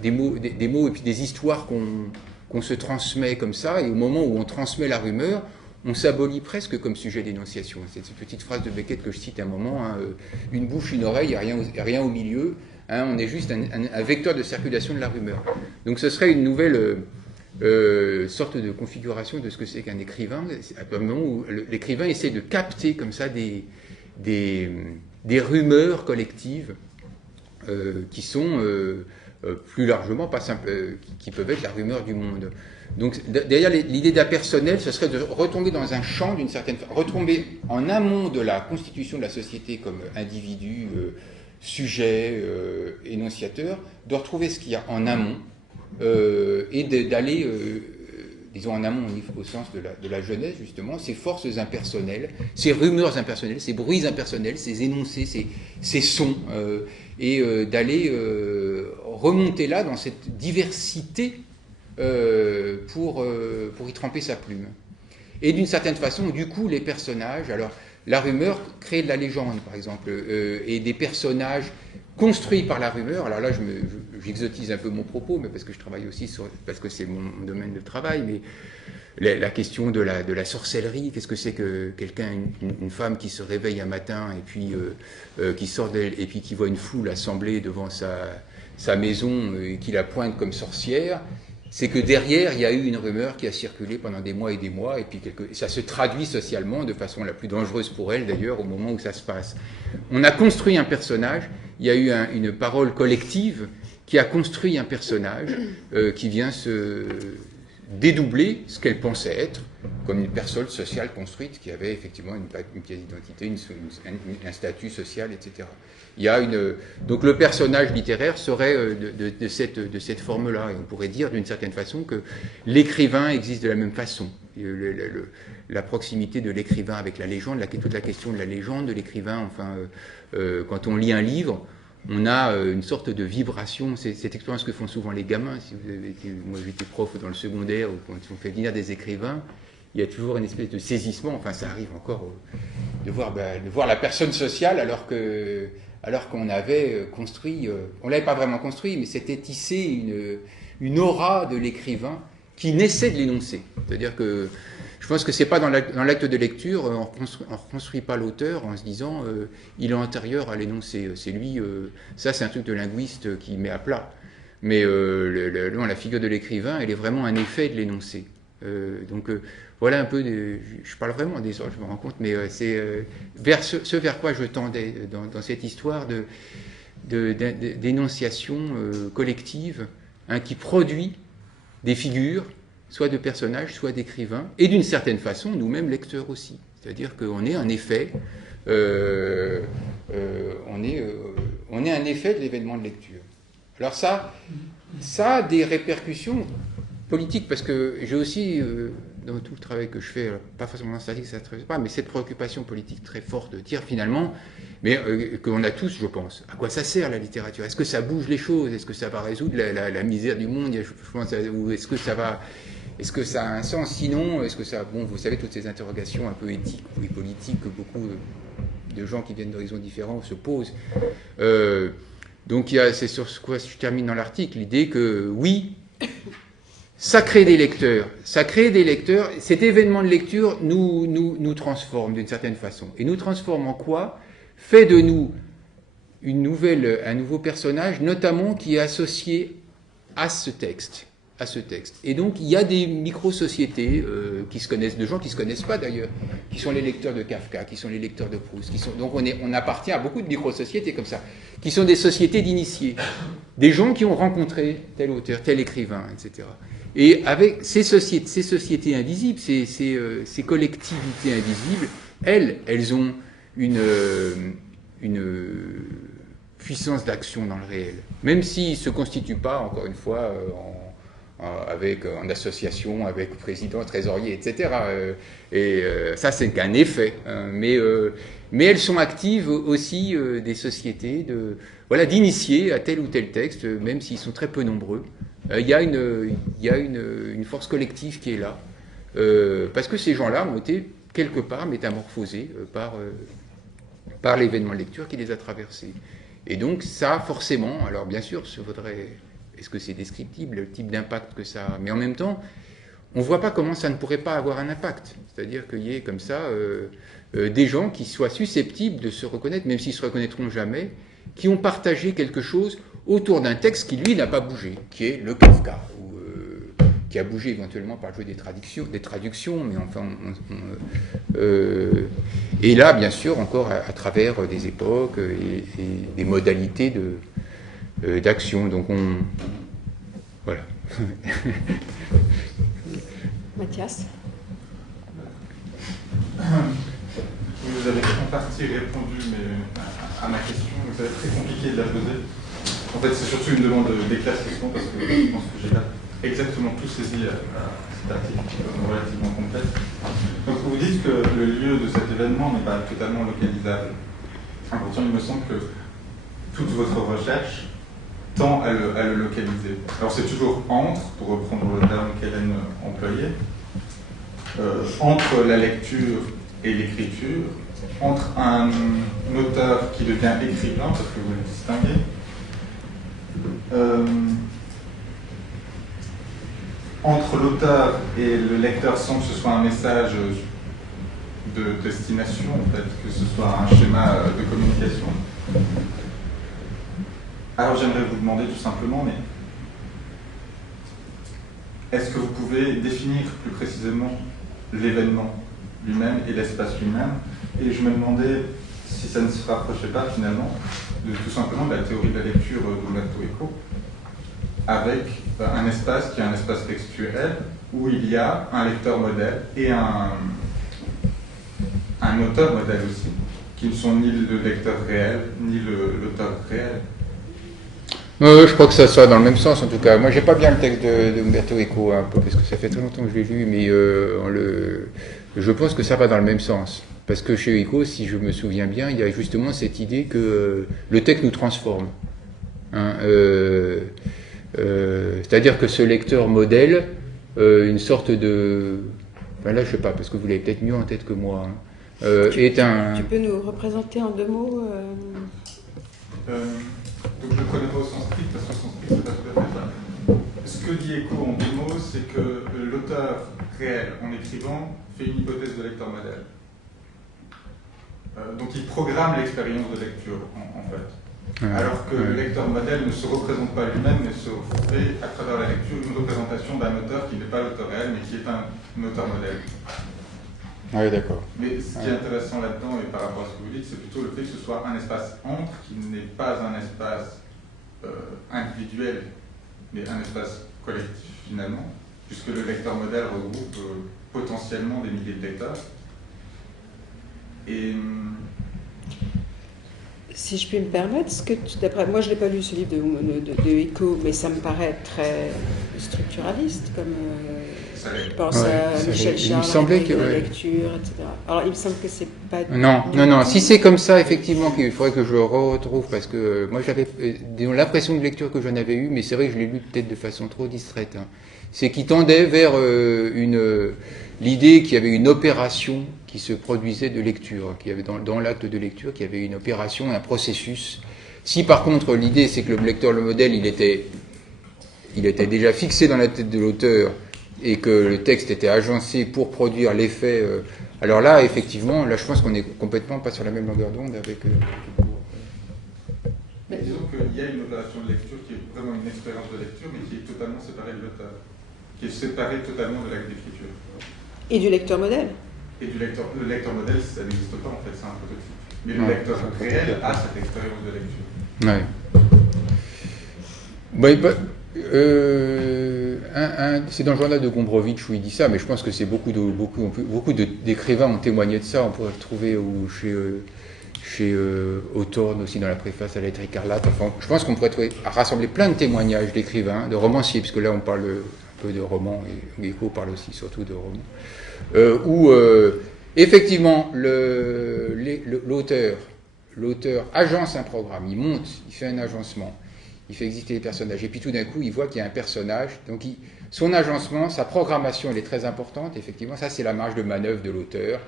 des mots et puis des histoires qu'on se transmet comme ça, et au moment où on transmet la rumeur, on s'abolit presque comme sujet d'énonciation. C'est cette petite phrase de Beckett que je cite à un moment, hein, une bouche, une oreille, il n'y a rien au milieu, hein, on est juste un vecteur de circulation de la rumeur. Donc ce serait une nouvelle sorte de configuration de ce que c'est qu'un écrivain, à un moment où l'écrivain essaie de capter comme ça des rumeurs collectives qui sont plus largement pas simple, qui peuvent être la rumeur du monde. Donc derrière l'idée d'impersonnel, ce serait de retomber dans un champ d'une certaine façon, retomber en amont de la constitution de la société comme individu, sujet, énonciateur, de retrouver ce qu'il y a en amont et d'aller, disons en amont au sens de la jeunesse justement, ces forces impersonnelles, ces rumeurs impersonnelles, ces bruits impersonnels, ces énoncés, ces sons, et d'aller remonter là dans cette diversité pour y tremper sa plume. Et d'une certaine façon, du coup, les personnages, alors la rumeur crée de la légende, par exemple, et des personnages construits par la rumeur. Alors là, j'exotise un peu mon propos, mais parce que je travaille aussi parce que c'est mon domaine de travail, mais la question de la sorcellerie, qu'est-ce que c'est que quelqu'un, une femme qui se réveille un matin et puis qui sort d'elle et puis qui voit une foule assemblée devant sa maison et qui la pointe comme sorcière, c'est que derrière, il y a eu une rumeur qui a circulé pendant des mois, et puis ça se traduit socialement de façon la plus dangereuse pour elle, d'ailleurs, au moment où ça se passe. On a construit un personnage, il y a eu une parole collective qui a construit un personnage qui vient se dédoubler ce qu'elle pensait être, comme une personne sociale construite qui avait effectivement une pièce d'identité, un statut social, etc. Il y a donc le personnage littéraire serait de cette forme-là, et on pourrait dire d'une certaine façon que l'écrivain existe de la même façon. La proximité de l'écrivain avec la légende, toute la question de la légende de l'écrivain, enfin, quand on lit un livre, on a une sorte de vibration, c'est cette expérience que font souvent les gamins. Si vous avez moi j'étais prof dans le secondaire, ou quand on fait venir des écrivains, il y a toujours une espèce de saisissement, enfin ça arrive encore de voir la personne sociale alors qu'on avait construit, on ne l'avait pas vraiment construit, mais c'était tissé une aura de l'écrivain qui naissait de l'énoncé. C'est-à-dire que je pense que c'est pas dans l'acte de lecture, on ne reconstruit pas l'auteur en se disant il est antérieur à l'énoncé. C'est lui, ça c'est un truc de linguiste qui met à plat. Mais la figure de l'écrivain, elle est vraiment un effet de l'énoncé. Donc voilà un peu, je parle vraiment des autres, je me rends compte, mais c'est vers ce vers quoi je tendais dans cette histoire d'énonciation collective, hein, qui produit des figures, soit de personnages, soit d'écrivains, et d'une certaine façon, nous-mêmes lecteurs aussi. C'est-à-dire qu'on est un effet, on est un effet de l'événement de lecture. Alors ça a des répercussions politiques, parce que j'ai aussi, dans tout le travail que je fais, pas forcément dans statistique, ça ne traite pas, mais cette préoccupation politique très forte de dire finalement, mais qu'on a tous, je pense, à quoi ça sert la littérature? Est-ce que ça bouge les choses? Est-ce que ça va résoudre la misère du monde? Je pense, ou est-ce que ça a un sens? Sinon, est-ce que ça... Bon, vous savez, toutes ces interrogations un peu éthiques et politiques que beaucoup de gens qui viennent d'horizons différents se posent. Donc, c'est sur ce quoi je termine dans l'article, l'idée que, oui, ça crée des lecteurs. Cet événement de lecture nous transforme d'une certaine façon. Et nous transforme en quoi? Fait de nous un nouveau personnage, notamment qui est associé à ce texte. Et donc, il y a des micro-sociétés qui se connaissent, de gens qui ne se connaissent pas d'ailleurs, qui sont les lecteurs de Kafka, qui sont les lecteurs de Proust. Donc, on appartient à beaucoup de micro-sociétés comme ça, qui sont des sociétés d'initiés. Des gens qui ont rencontré tel auteur, tel écrivain, etc. Et avec ces sociétés invisibles, ces collectivités invisibles, elles ont une puissance d'action dans le réel. Même s'ils ne se constituent pas, encore une fois, en association avec président, trésorier, etc. Ça, c'est qu'un effet. Hein, mais elles sont actives aussi des sociétés d'initiés à tel ou tel texte, même s'ils sont très peu nombreux. Il y a une force collective qui est là, parce que ces gens-là ont été quelque part métamorphosés par l'événement de lecture qui les a traversés. Et donc ça, forcément, alors bien sûr, est-ce que c'est descriptible, le type d'impact que ça a? Mais en même temps, on ne voit pas comment ça ne pourrait pas avoir un impact. C'est-à-dire qu'il y ait comme ça des gens qui soient susceptibles de se reconnaître, même s'ils ne se reconnaîtront jamais, qui ont partagé quelque chose autour d'un texte qui, lui, n'a pas bougé, qui est le Kafka, qui a bougé éventuellement par le jeu des traductions, mais enfin... et là, bien sûr, encore à travers des époques et des modalités d'action. Donc voilà. Mathias. Vous avez en partie répondu à ma question, mais ça va être très compliqué de la poser. En fait, c'est surtout une demande d'éclaircissement, parce que je pense que j'ai pas exactement tout saisi à cet article relativement complexe. Donc vous dites que le lieu de cet événement n'est pas totalement localisable. Pourtant, il me semble que toute votre recherche tend à le localiser. Alors c'est toujours entre, pour reprendre le terme qu'Hélène employait, entre la lecture et l'écriture, entre un auteur qui devient écrivain, parce que vous le distinguez, entre l'auteur et le lecteur sans que ce soit un message de destination, en fait, que ce soit un schéma de communication. Alors j'aimerais vous demander tout simplement, mais est-ce que vous pouvez définir plus précisément l'événement lui-même et l'espace lui-même? Et je me demandais si ça ne se rapprochait pas finalement de tout simplement de la théorie de la lecture d'Umberto Eco, avec un espace qui est un espace textuel où il y a un lecteur modèle et un auteur modèle aussi, qui ne sont ni le lecteur réel ni l'auteur réel. Je crois que ça soit dans le même sens, en tout cas. Moi, j'ai pas bien le texte de Umberto Eco, un peu, parce que ça fait très longtemps que je l'ai lu, mais je pense que ça va dans le même sens. Parce que chez Eco, si je me souviens bien, il y a justement cette idée que le texte nous transforme. Hein, c'est-à-dire que ce lecteur modèle, une sorte de enfin là je sais pas, parce que vous l'avez peut-être mieux en tête que moi, hein, tu peux nous représenter en 2 mots Donc je ne le connais pas au sens strict, parce que au sens strict, c'est pas tout à fait ça. Ce que dit Eco en 2 mots, c'est que l'auteur réel, en écrivant, fait une hypothèse de lecteur modèle. Donc il programme l'expérience de lecture, en fait. Alors que le lecteur modèle ne se représente pas lui-même, mais se fait, à travers la lecture, une représentation d'un auteur qui n'est pas l'auteur réel, mais qui est un auteur modèle. Oui, d'accord. Mais ce qui est intéressant là-dedans, et par rapport à ce que vous dites, c'est plutôt le fait que ce soit un espace entre, qui n'est pas un espace individuel, mais un espace collectif, finalement, puisque le lecteur modèle regroupe potentiellement des milliers de lecteurs. Et si je puis me permettre, d'après moi je n'ai pas lu ce livre de Eco, mais ça me paraît très structuraliste, comme je pense à Michel Charles, avec la lecture, etc. Alors il me semble que c'est pas... Non, si c'est comme ça, effectivement, il faudrait que je le retrouve, parce que moi j'avais l'impression de lecture que j'en avais eue, mais c'est vrai que je l'ai lu peut-être de façon trop distraite. Hein. C'est qu'il tendait vers l'idée qu'il y avait une opération qui se produisait de lecture, qu'il y avait dans l'acte de lecture, qu'il y avait une opération, un processus. Si par contre l'idée c'est que le lecteur, le modèle, il était déjà fixé dans la tête de l'auteur et que le texte était agencé pour produire l'effet, alors là effectivement, là je pense qu'on est complètement pas sur la même longueur d'onde avec... Mais disons qu'il y a une opération de lecture qui est vraiment une expérience de lecture, mais qui est totalement séparée de l'auteur, qui est séparée totalement de l'acte d'écriture. Et du lecteur modèle. Et le lecteur modèle, ça n'existe pas en fait, c'est un prototype. Mais le lecteur réel a cette expérience de lecture. Ouais. C'est dans le journal de Gombrowicz où il dit ça, mais je pense que c'est beaucoup d'écrivains ont témoigné de ça. On pourrait le trouver chez Hawthorne aussi dans la préface à la lettre écarlate. Enfin, je pense qu'on pourrait rassembler plein de témoignages d'écrivains, de romanciers, puisque là on parle un peu de romans, et Eco parle aussi surtout de romans. Où effectivement l'auteur agence un programme, il monte, il fait un agencement, il fait exister les personnages, et puis tout d'un coup il voit qu'il y a un personnage, donc son agencement, sa programmation, elle est très importante, effectivement, ça c'est la marge de manœuvre de l'auteur.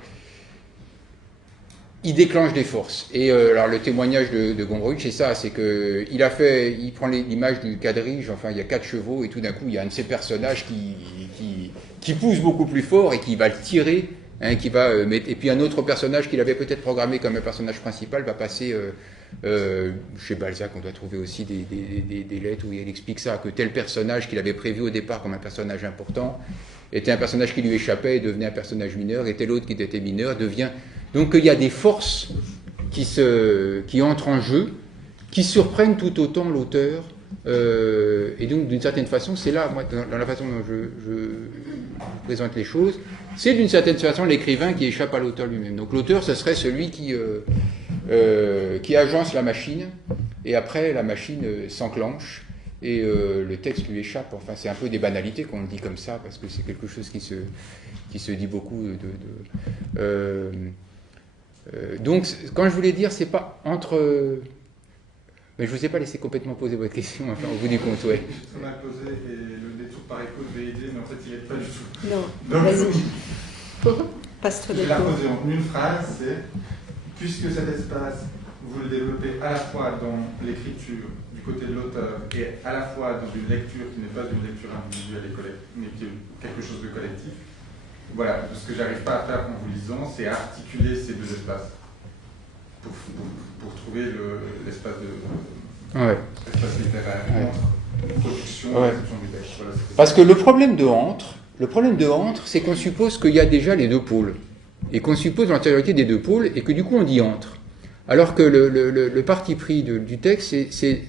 Il déclenche des forces. Et alors le témoignage de Gombrowicz, c'est ça, c'est que il prend l'image du quadrige, enfin il y a 4 chevaux, et tout d'un coup il y a un de ces personnages qui pousse beaucoup plus fort et qui va le tirer, hein, et puis un autre personnage qu'il avait peut-être programmé comme un personnage principal va passer, chez Balzac on doit trouver aussi des lettres où il explique ça, que tel personnage qu'il avait prévu au départ comme un personnage important était un personnage qui lui échappait et devenait un personnage mineur, et tel autre qui était mineur devient... Donc il y a des forces qui entrent en jeu, qui surprennent tout autant l'auteur, et donc d'une certaine façon, c'est là, moi, dans la façon dont je présente les choses, c'est d'une certaine façon l'écrivain qui échappe à l'auteur lui-même. Donc l'auteur, ce serait celui qui agence la machine, et après la machine s'enclenche, et le texte lui échappe. Enfin, c'est un peu des banalités qu'on le dit comme ça, parce que c'est quelque chose qui se dit beaucoup donc, quand je voulais dire, c'est pas entre... Mais je ne vous ai pas laissé complètement poser votre question, enfin, au bout du compte, ouais. C'est très mal posé, et le détour par Eco devait aider, mais en fait, il n'y aide pas du tout. Non, vas-y. Passe-toi Je vais la poser en une phrase, c'est « Puisque cet espace, vous le développez à la fois dans l'écriture, du côté de l'auteur, et à la fois dans une lecture qui n'est pas une lecture individuelle et collective, mais qui est quelque chose de collectif, voilà, ce que j'arrive pas à faire en vous lisant, c'est articuler ces deux espaces pour trouver l'espace littéraire entre production et réception du texte. Voilà, parce que le problème de entre, c'est qu'on suppose qu'il y a déjà les deux pôles, et qu'on suppose l'antériorité des deux pôles, et que du coup on dit entre. Alors que le parti pris du texte, c'est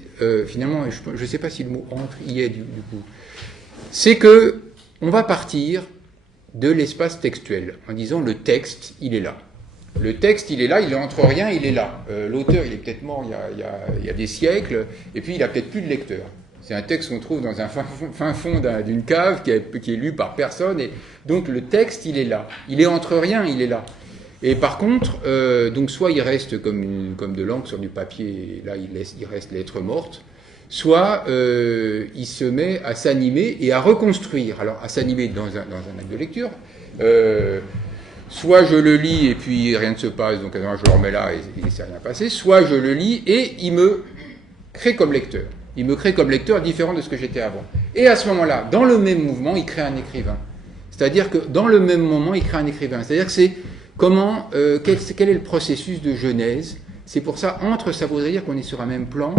finalement, je ne sais pas si le mot entre y est du coup, c'est que on va partir de l'espace textuel, en disant le texte, il est là. Le texte, il est là, il est entre rien, il est là. L'auteur, il est peut-être mort il y a des siècles, et puis il n'a peut-être plus de lecteur. C'est un texte qu'on trouve dans un fin fond d'une cave, qui est lu par personne, et donc le texte, il est là. Il est entre rien, il est là. Et par contre, donc soit il reste comme de l'encre sur du papier, et là il reste lettre morte, soit il se met à s'animer et à reconstruire. Alors, à s'animer dans un acte de lecture, Soit je le lis et puis rien ne se passe, donc alors je le remets là et il ne s'est rien passé, soit je le lis et il me crée comme lecteur. Il me crée comme lecteur différent de ce que j'étais avant. Et à ce moment-là, dans le même mouvement, il crée un écrivain. C'est-à-dire que dans le même moment, il crée un écrivain. C'est-à-dire que c'est comment, quel est le processus de genèse. C'est pour ça, ça voudrait dire qu'on est sur un même plan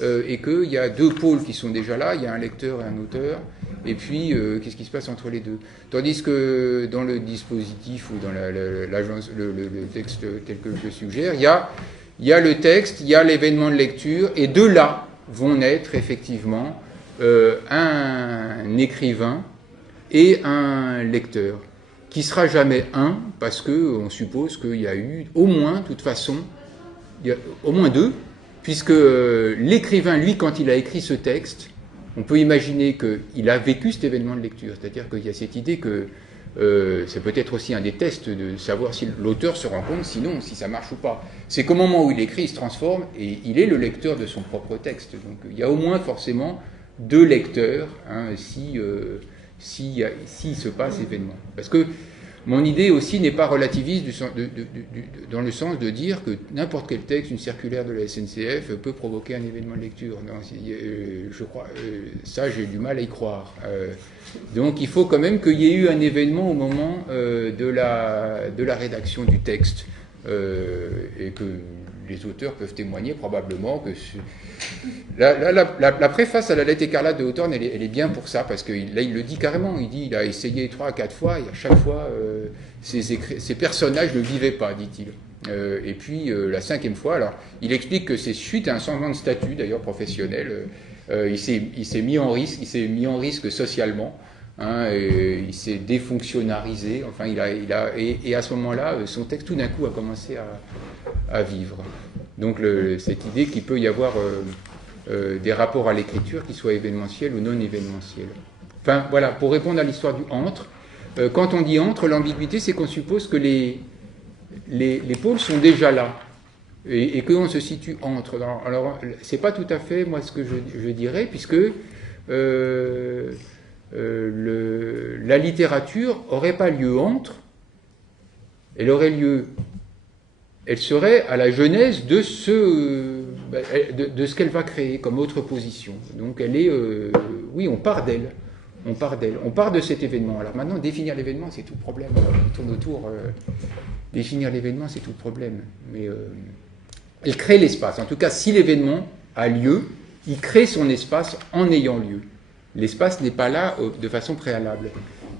et qu'il y a deux pôles qui sont déjà là, il y a un lecteur et un auteur. Et puis, qu'est-ce qui se passe entre les deux? Tandis que dans le dispositif ou dans le texte tel que je le suggère, il y a le texte, il y a l'événement de lecture, et de là vont naître effectivement un écrivain et un lecteur, qui sera jamais un, parce qu'on suppose qu'il y a eu au moins, de toute façon, il y a au moins deux, puisque l'écrivain, lui, quand il a écrit ce texte, on peut imaginer qu'il a vécu cet événement de lecture, c'est-à-dire qu'il y a cette idée que c'est peut-être aussi un des tests de savoir si l'auteur se rend compte, sinon, si ça marche ou pas. C'est qu'au moment où il écrit, il se transforme et il est le lecteur de son propre texte. Donc il y a au moins forcément deux lecteurs hein, s'il se passe événement. Parce que mon idée aussi n'est pas relativiste dans le sens de dire que n'importe quel texte, une circulaire de la SNCF peut provoquer un événement de lecture. Non, je crois, ça j'ai du mal à y croire. Donc il faut quand même qu'il y ait eu un événement au moment de la rédaction du texte et que les auteurs peuvent témoigner probablement que la préface à la lettre écarlate de Hawthorne, elle est bien pour ça, parce que là il le dit carrément, il dit il a essayé 3 à 4 fois et à chaque fois ces personnages ne vivaient pas, dit-il. Et puis la 5e fois, alors il explique que c'est suite à un changement de statut d'ailleurs professionnel, il s'est mis en risque socialement. Hein, et il s'est défonctionnarisé, enfin et à ce moment-là, son texte tout d'un coup a commencé à vivre. Donc cette idée qu'il peut y avoir des rapports à l'écriture qui soient événementiels ou non événementiels. Enfin voilà, pour répondre à l'histoire du entre, quand on dit entre, l'ambiguïté c'est qu'on suppose que les pôles sont déjà là et qu'on se situe entre. Alors c'est pas tout à fait moi ce que je dirais, puisque la littérature n'aurait pas lieu entre, elle serait à la genèse de ce qu'elle va créer comme autre position. Donc elle est, oui, on part d'elle, on part de cet événement. Alors maintenant, définir l'événement, c'est tout le problème. On tourne autour, définir l'événement, c'est tout le problème. Mais elle crée l'espace. En tout cas, si l'événement a lieu, il crée son espace en ayant lieu. L'espace n'est pas là de façon préalable.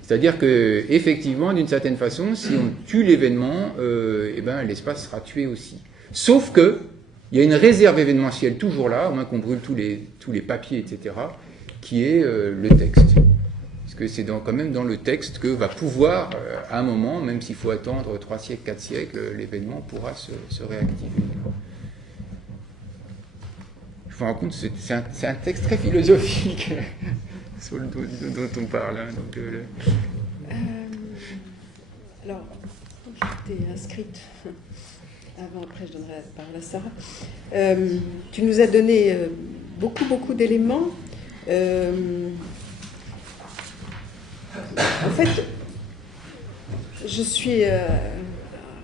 C'est-à-dire qu'effectivement, d'une certaine façon, si on tue l'événement, eh ben, l'espace sera tué aussi. Sauf qu'il y a une réserve événementielle toujours là, au moins qu'on brûle tous les papiers, etc., qui est le texte. Parce que c'est quand même dans le texte que va pouvoir, à un moment, même s'il faut attendre 3 siècles, 4 siècles, l'événement pourra se réactiver. Je me rends compte, c'est un texte très philosophique dont on parle. Hein, donc, alors, j'étais inscrite après je donnerai la parole à Sarah. Tu nous as donné beaucoup d'éléments. En fait, je suis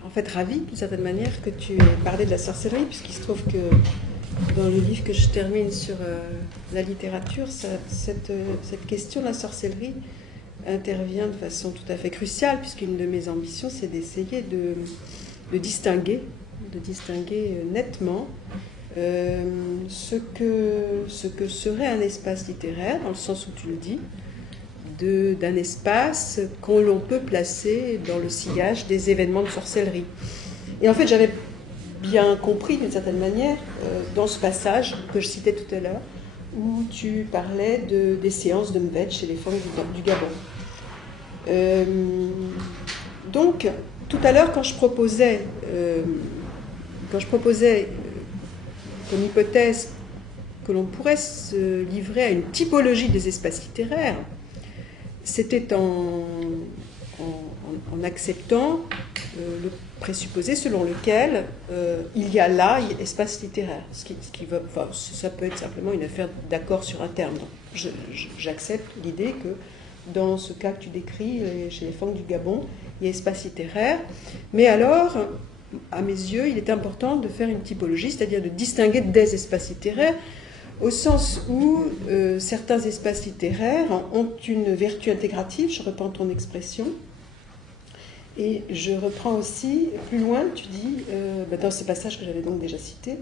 en fait ravie, d'une certaine manière, que tu aies parlé de la sorcellerie, puisqu'il se trouve que dans le livre que je termine sur la littérature, cette question de la sorcellerie intervient de façon tout à fait cruciale, puisqu'une de mes ambitions, c'est d'essayer de distinguer nettement ce que serait un espace littéraire, dans le sens où tu le dis, d'un espace qu'on l'on peut placer dans le sillage des événements de sorcellerie. Et en fait, j'avais bien compris, d'une certaine manière, dans ce passage que je citais tout à l'heure, où tu parlais des séances de Mvet chez les femmes du Gabon. Donc, tout à l'heure, quand je proposais comme hypothèse que l'on pourrait se livrer à une typologie des espaces littéraires, c'était en acceptant le présupposé selon lequel il y a là espace littéraire. Ça peut être simplement une affaire d'accord sur un terme. Donc, j'accepte l'idée que dans ce cas que tu décris chez les Fang du Gabon, il y a espace littéraire. Mais alors, à mes yeux, il est important de faire une typologie, c'est-à-dire de distinguer des espaces littéraires, au sens où certains espaces littéraires ont une vertu intégrative, je reprends ton expression, et je reprends aussi, plus loin, tu dis, dans ces passages que j'avais donc déjà cités,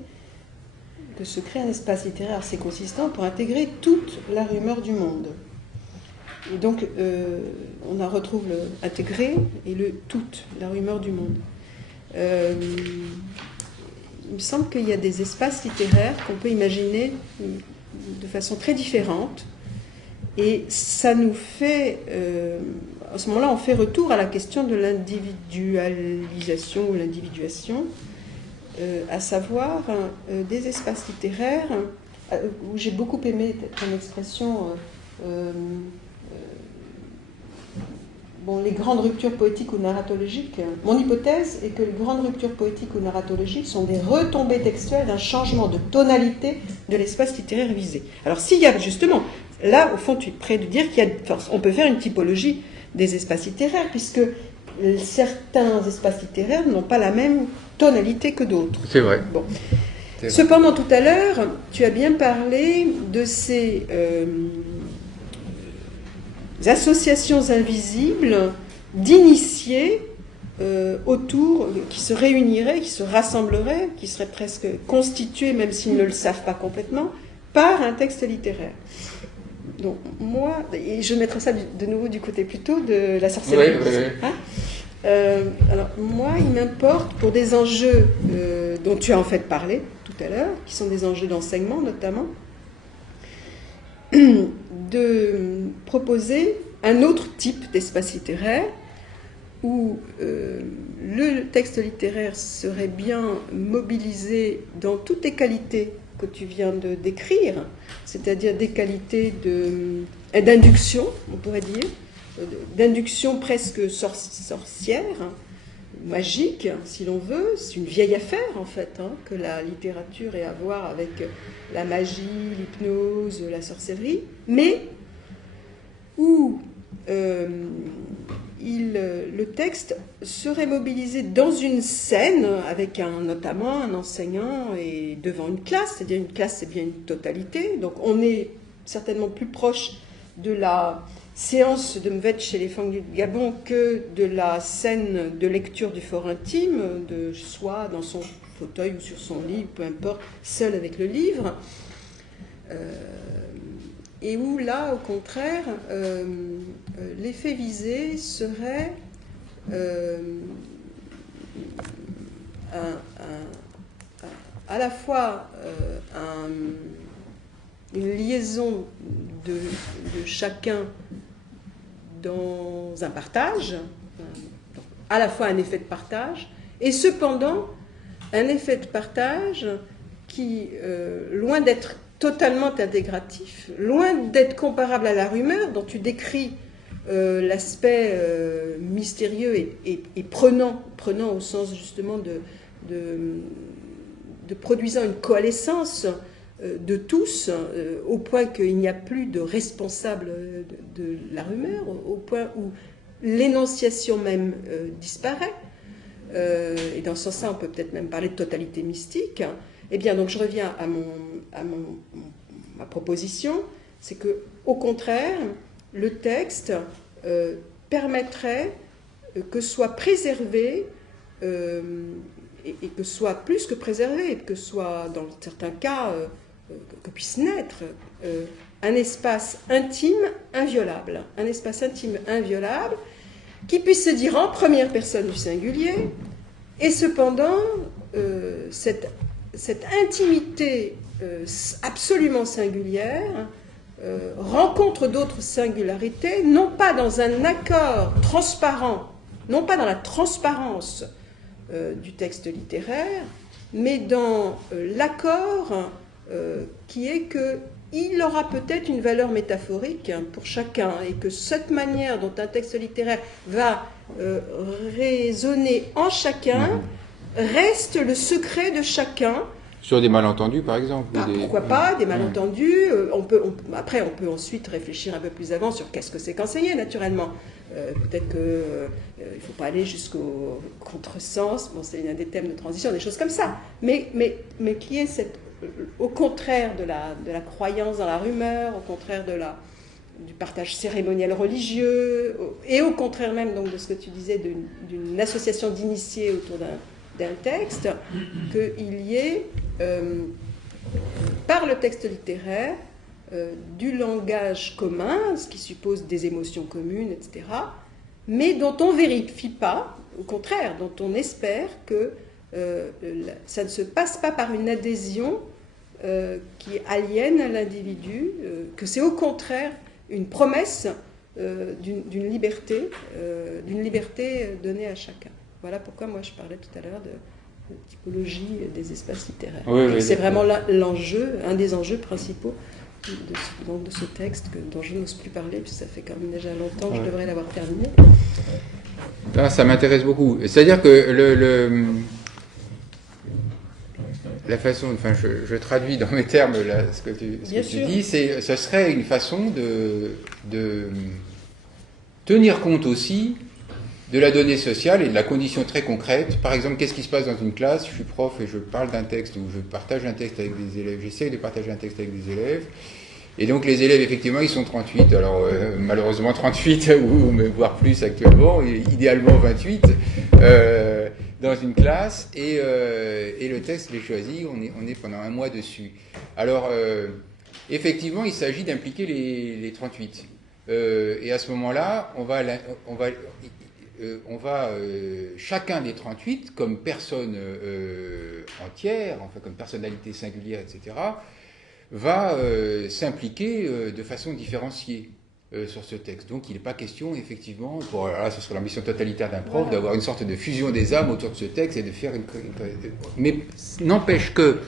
que se crée un espace littéraire assez consistant pour intégrer toute la rumeur du monde. Et donc, on en retrouve le intégrer et le toute, la rumeur du monde. Il me semble qu'il y a des espaces littéraires qu'on peut imaginer de façon très différente. Et ça nous fait, à ce moment-là, on fait retour à la question de l'individualisation ou l'individuation, à savoir des espaces littéraires où j'ai beaucoup aimé ton expression, les grandes ruptures poétiques ou narratologiques. Mon hypothèse est que les grandes ruptures poétiques ou narratologiques sont des retombées textuelles d'un changement de tonalité de l'espace littéraire visé. Alors s'il y a justement, là au fond tu es prêt de dire on peut faire une typologie des espaces littéraires, puisque certains espaces littéraires n'ont pas la même tonalité que d'autres. C'est vrai. Bon. Cependant, tout à l'heure, tu as bien parlé de ces associations invisibles d'initiés autour, qui se réuniraient, qui se rassembleraient, qui seraient presque constitués, même s'ils ne le savent pas complètement, par un texte littéraire. Donc moi, et je mettrai ça de nouveau du côté plutôt de la sorcellerie. Oui. Hein, alors moi, il m'importe, pour des enjeux dont tu as en fait parlé tout à l'heure, qui sont des enjeux d'enseignement notamment, de proposer un autre type d'espace littéraire où le texte littéraire serait bien mobilisé dans toutes les qualités que tu viens de décrire, c'est-à-dire des qualités d'induction, on pourrait dire, d'induction presque sorcière, magique, si l'on veut. C'est une vieille affaire, en fait, que la littérature ait à voir avec la magie, l'hypnose, la sorcellerie, mais où le texte serait mobilisé dans une scène avec notamment un enseignant et devant une classe, c'est-à-dire une classe, c'est bien une totalité, donc on est certainement plus proche de la séance de Mvet chez les Fang du Gabon que de la scène de lecture du fort intime, de soi dans son fauteuil ou sur son lit, peu importe, seul avec le livre, et où là, au contraire, l'effet visé serait à la fois une liaison de chacun dans un partage, à la fois un effet de partage, et cependant un effet de partage qui, loin d'être totalement intégratif, loin d'être comparable à la rumeur dont tu décris l'aspect mystérieux et prenant au sens justement de produisant une coalescence de tous, au point qu'il n'y a plus de responsable de la rumeur, au point où l'énonciation même disparaît. Et dans ce sens-là, on peut peut-être même parler de totalité mystique. Eh bien, donc je reviens à ma proposition, c'est que, au contraire, le texte permettrait que soit préservé et que soit plus que préservé, que soit, dans certains cas, que puisse naître un espace intime inviolable, qui puisse se dire en première personne du singulier, et cependant cette intimité absolument singulière rencontre d'autres singularités, non pas dans un accord transparent, non pas dans la transparence du texte littéraire, mais dans l'accord qui est qu'il aura peut-être une valeur métaphorique pour chacun, et que cette manière dont un texte littéraire va résonner en chacun reste le secret de chacun, Sur des malentendus, par exemple. Pourquoi pas, des malentendus. Après, on peut ensuite réfléchir un peu plus avant sur qu'est-ce que c'est qu'enseigner, naturellement. Peut-être qu'il ne faut pas aller jusqu'au contresens. Bon, c'est un des thèmes de transition, des choses comme ça. Mais qui est au contraire de la croyance dans la rumeur, au contraire du partage cérémoniel religieux, et au contraire même donc, de ce que tu disais d'une association d'initiés autour d'un texte, qu'il y ait, par le texte littéraire, du langage commun, ce qui suppose des émotions communes, etc., mais dont on ne vérifie pas, au contraire, dont on espère que ça ne se passe pas par une adhésion qui aliène l'individu, que c'est au contraire une promesse d'une liberté donnée à chacun. Voilà pourquoi moi je parlais tout à l'heure de typologie des espaces littéraires. Oui, c'est vraiment l'enjeu, un des enjeux principaux de ce texte dont je n'ose plus parler, puisque ça fait quand même déjà longtemps que je devrais l'avoir terminé. Ça m'intéresse beaucoup. C'est-à-dire que la façon, enfin je traduis dans mes termes là, ce que tu dis, ce serait une façon de tenir compte aussi de la donnée sociale et de la condition très concrète. Par exemple, qu'est-ce qui se passe dans une classe? Je suis prof et je parle d'un texte ou je partage un texte avec des élèves. J'essaie de partager un texte avec des élèves. Et donc les élèves, effectivement, ils sont 38. Alors malheureusement 38 ou voire plus actuellement, et idéalement 28 dans une classe. Et le texte, je l'ai choisi. On est pendant un mois dessus. Alors effectivement, il s'agit d'impliquer les 38. Et à ce moment-là, on va chacun des 38, comme personne entière, enfin comme personnalité singulière, etc., va s'impliquer de façon différenciée sur ce texte. Donc il n'est pas question, effectivement, là ce serait l'ambition totalitaire d'un prof, d'avoir une sorte de fusion des âmes autour de ce texte et de faire Mais n'empêche que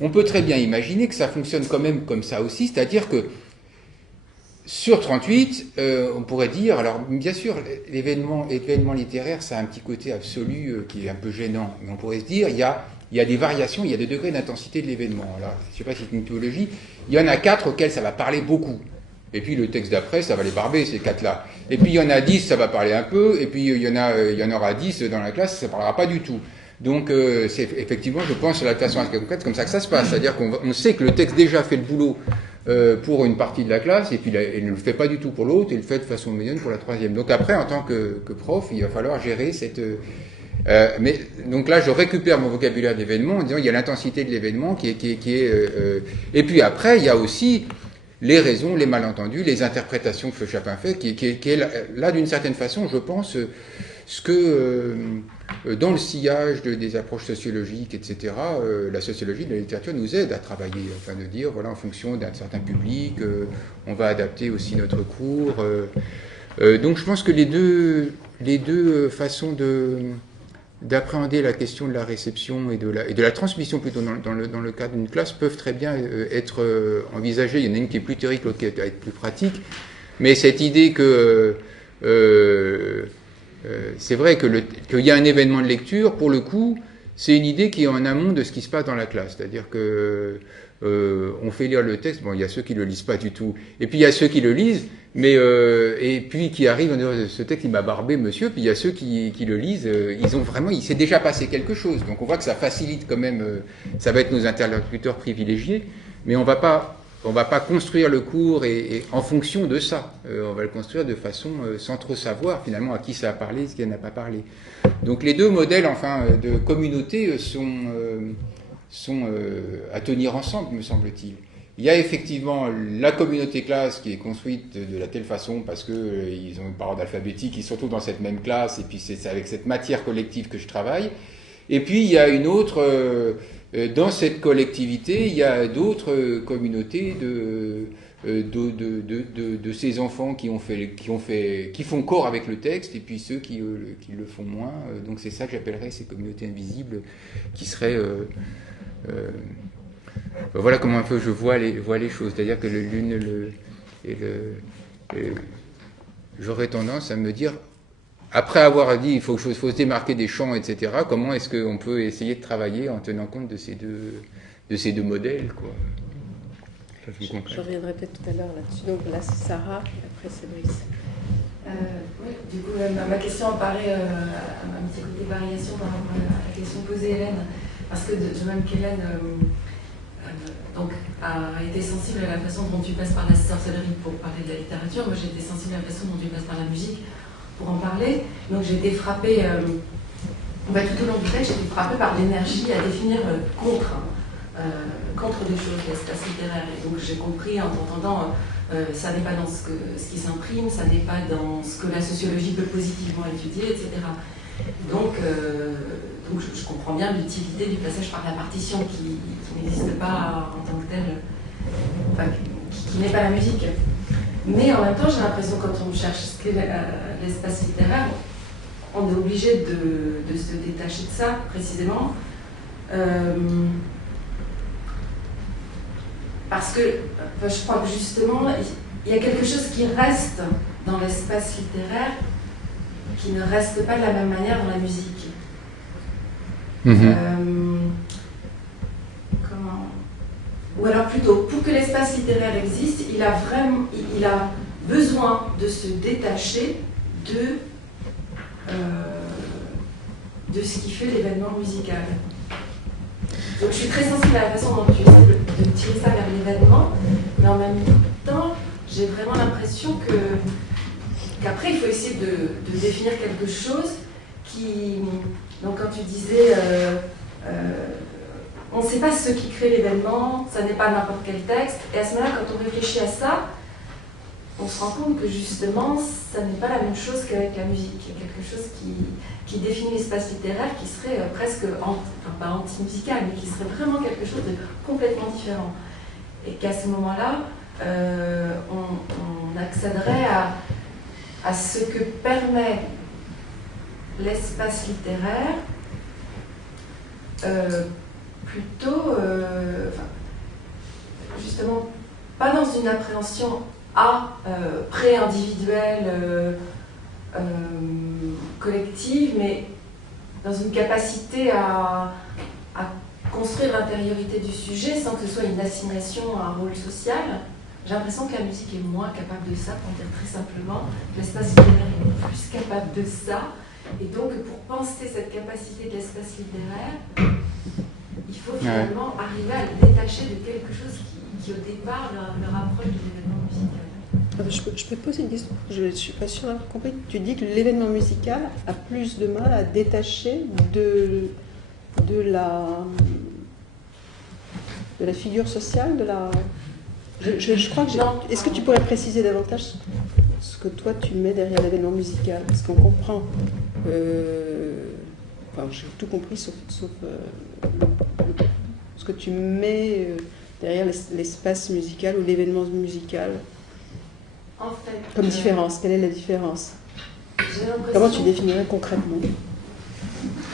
on peut très bien imaginer que ça fonctionne quand même comme ça aussi, c'est-à-dire que sur 38, on pourrait dire, alors bien sûr, l'événement littéraire, ça a un petit côté absolu qui est un peu gênant, mais on pourrait se dire, il y a des variations, il y a des degrés d'intensité de l'événement. Alors, je ne sais pas si c'est une théologie, il y en a 4 auxquels ça va parler beaucoup. Et puis le texte d'après, ça va les barber, ces 4-là. Et puis il y en a 10, ça va parler un peu, et puis il y en aura 10 dans la classe, ça ne parlera pas du tout. Donc c'est effectivement, je pense, sur la façon concrète, comme ça que ça se passe. C'est-à-dire qu'on sait que le texte déjà fait le boulot pour une partie de la classe, et puis il ne le fait pas du tout pour l'autre, et il le fait de façon moyenne pour la troisième. Donc après, en tant que prof, il va falloir gérer cette... donc là, je récupère mon vocabulaire d'événement en disant il y a l'intensité de l'événement qui est et puis après, il y a aussi les raisons, les malentendus, les interprétations que chacun fait, qui est là d'une certaine façon, je pense, ce que dans le sillage des approches sociologiques, etc., la sociologie de la littérature nous aide à travailler, enfin de dire, voilà, en fonction d'un certain public, on va adapter aussi notre cours. Donc je pense que les deux façons d'appréhender la question de la réception et de la transmission plutôt dans le cadre d'une classe peuvent très bien être envisagées. Il y en a une qui est plus théorique, l'autre qui va être plus pratique, mais cette idée que c'est vrai qu'il y a un événement de lecture, pour le coup, c'est une idée qui est en amont de ce qui se passe dans la classe. C'est-à-dire que on fait lire le texte, bon, il y a ceux qui ne le lisent pas du tout, et puis il y a ceux qui le lisent, mais et puis qui arrivent en disant ce texte il m'a barbé monsieur, puis il y a ceux qui le lisent, il s'est déjà passé quelque chose, donc on voit que ça facilite quand même, ça va être nos interlocuteurs privilégiés, mais on va pas construire le cours et en fonction de ça, on va le construire de façon sans trop savoir finalement à qui ça a parlé, ce qui n'a pas parlé. Donc les deux modèles enfin de communauté sont à tenir ensemble, me semble-t-il. Il y a effectivement la communauté classe qui est construite de la telle façon parce qu'ils ont une parole alphabétique, ils se retrouvent dans cette même classe, et puis c'est avec cette matière collective que je travaille. Et puis il y a une autre, dans cette collectivité, il y a d'autres communautés de ces enfants qui font corps avec le texte, et puis ceux qui le font moins. Donc c'est ça que j'appellerais ces communautés invisibles qui seraient... voilà comment un peu je vois les choses, c'est-à-dire que j'aurais tendance à me dire après avoir dit il faut se démarquer des chants, etc., comment est-ce qu'on peut essayer de travailler en tenant compte de ces deux modèles, quoi. Je reviendrai peut-être tout à l'heure là-dessus. Donc là, c'est Sarah, et après c'est Brice. Oui, du coup, ma question apparaît à un petit côté variation par rapport à la question posée Hélène, parce que de même qu'Hélène donc, a été sensible à la façon dont tu passes par la sorcellerie pour parler de la littérature. Moi, j'ai été sensible à la façon dont tu passes par la musique pour en parler. Donc, j'ai été frappée, tout au long du texte, j'ai été frappée par l'énergie à définir contre des choses, l'espace littéraire. Et donc, j'ai compris en t'entendant, ça n'est pas dans ce qui s'imprime, ça n'est pas dans ce que la sociologie peut positivement étudier, etc. Donc je comprends bien l'utilité du passage par la partition qui n'existe pas en tant que telle, enfin, qui n'est pas la musique. Mais en même temps, j'ai l'impression quand on cherche l'espace littéraire, on est obligé de se détacher de ça, précisément. Parce que je crois que justement, il y a quelque chose qui reste dans l'espace littéraire qui ne reste pas de la même manière dans la musique. Ou alors plutôt, pour que l'espace littéraire existe, il a besoin de se détacher de ce qui fait l'événement musical. Donc je suis très sensible à la façon dont tu essaies de tirer ça vers l'événement, mais en même temps, j'ai vraiment l'impression qu'après, il faut essayer de définir quelque chose qui... Donc quand tu disais, on ne sait pas ce qui crée l'événement, ça n'est pas n'importe quel texte, et à ce moment-là, quand on réfléchit à ça, on se rend compte que justement, ça n'est pas la même chose qu'avec la musique. Il y a quelque chose qui définit l'espace littéraire qui serait presque, pas anti-musical, mais qui serait vraiment quelque chose de complètement différent. Et qu'à ce moment-là, on accéderait à ce que permet l'espace littéraire, plutôt, justement, pas dans une appréhension pré-individuelle, collective, mais dans une capacité à construire l'intériorité du sujet sans que ce soit une assignation à un rôle social. J'ai l'impression que la musique est moins capable de ça, pour dire très simplement. L'espace littéraire est plus capable de ça. Et donc, pour penser cette capacité de l'espace littéraire, il faut finalement arriver à le détacher de quelque chose qui au départ, le rapproche de l'événement musical. Je peux te poser une question, je ne suis pas sûre d'avoir compris. Tu dis que l'événement musical a plus de mal à détacher de la figure sociale, je crois que est-ce que tu pourrais préciser davantage ce que toi tu mets derrière l'événement musical? Parce qu'on comprend, j'ai tout compris sauf ce que tu mets derrière l'espace musical ou l'événement musical. En fait, comme différence, quelle est la différence? Comment tu définirais concrètement?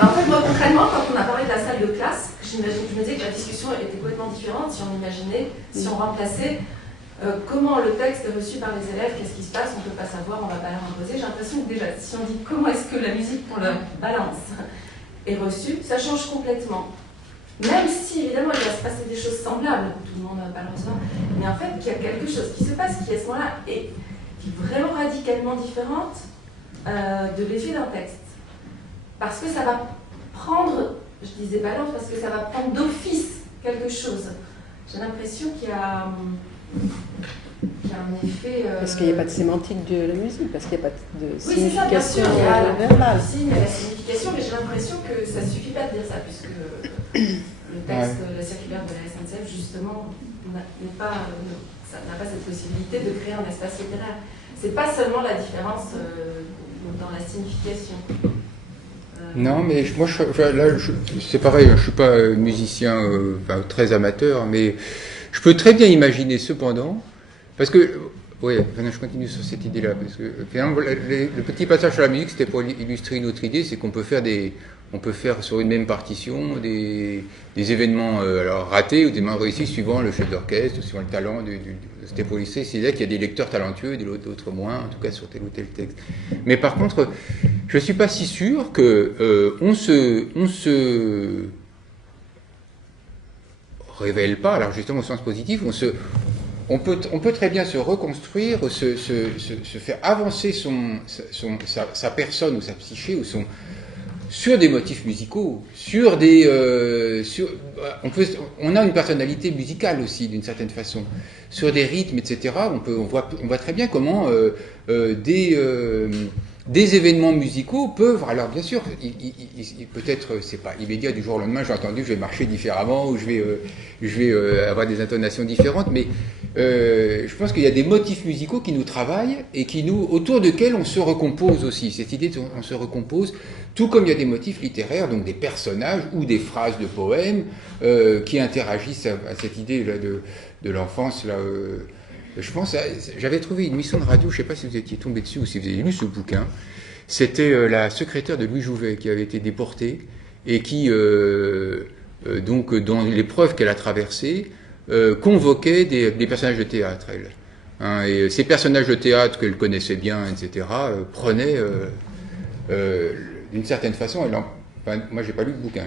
En fait, moi, concrètement, quand on a parlé de la salle de classe, je me disais que la discussion était complètement différente si on imaginait, si on remplaçait comment le texte est reçu par les élèves, qu'est-ce qui se passe, on ne peut pas savoir, on ne va pas leur imposer. J'ai l'impression que déjà, si on dit comment est-ce que la musique qu'on leur balance est reçue, ça change complètement. Même si, évidemment, il va se passer des choses semblables, tout le monde ne va pas le recevoir, mais en fait, il y a quelque chose qui se passe qui, à ce moment-là, est vraiment radicalement différente de l'effet d'un texte. Parce que ça va prendre, je disais balance, parce que ça va prendre d'office quelque chose. J'ai l'impression qu'il y a un effet... Parce qu'il n'y a pas de sémantique de la musique, parce qu'il n'y a pas de signification verbale. verbale. Il y a la signification, mais j'ai l'impression que ça ne suffit pas de dire ça, puisque le texte, la circulaire de la SNCF, justement, n'a pas cette possibilité de créer un espace littéraire. C'est pas seulement la différence dans la signification. Non, mais moi, c'est pareil, je ne suis pas musicien très amateur, mais je peux très bien imaginer cependant, parce que, je continue sur cette idée-là, parce que finalement, le petit passage sur la musique, c'était pour illustrer une autre idée, c'est qu'on peut faire sur une même partition des événements ratés ou des événements réussis suivant le chef d'orchestre, suivant le talent. C'était pour illustrer cette idée qu'il y a des lecteurs talentueux et d'autres moins, en tout cas sur tel ou tel texte. Mais par contre, je ne suis pas si sûr que on se révèle pas, alors justement au sens positif, on peut très bien se reconstruire, se faire avancer sa personne ou sa psyché ou sur des motifs musicaux, sur des, on a une personnalité musicale aussi d'une certaine façon, sur des rythmes, etc. On voit très bien comment des événements musicaux peuvent, alors bien sûr, peut-être c'est pas immédiat du jour au lendemain, j'ai entendu je vais marcher différemment ou je vais avoir des intonations différentes, mais je pense qu'il y a des motifs musicaux qui nous travaillent et autour desquels on se recompose aussi. Cette idée on se recompose, tout comme il y a des motifs littéraires, donc des personnages ou des phrases de poèmes qui interagissent à cette idée là de l'enfance là. Je pense, j'avais trouvé une émission de radio, je ne sais pas si vous étiez tombé dessus ou si vous avez lu ce bouquin. C'était la secrétaire de Louis Jouvet qui avait été déportée et qui, donc, dans l'épreuve qu'elle a traversée, convoquait des personnages de théâtre, elle. Hein, et ces personnages de théâtre qu'elle connaissait bien, etc., prenaient, d'une certaine façon, moi j'ai pas lu le bouquin,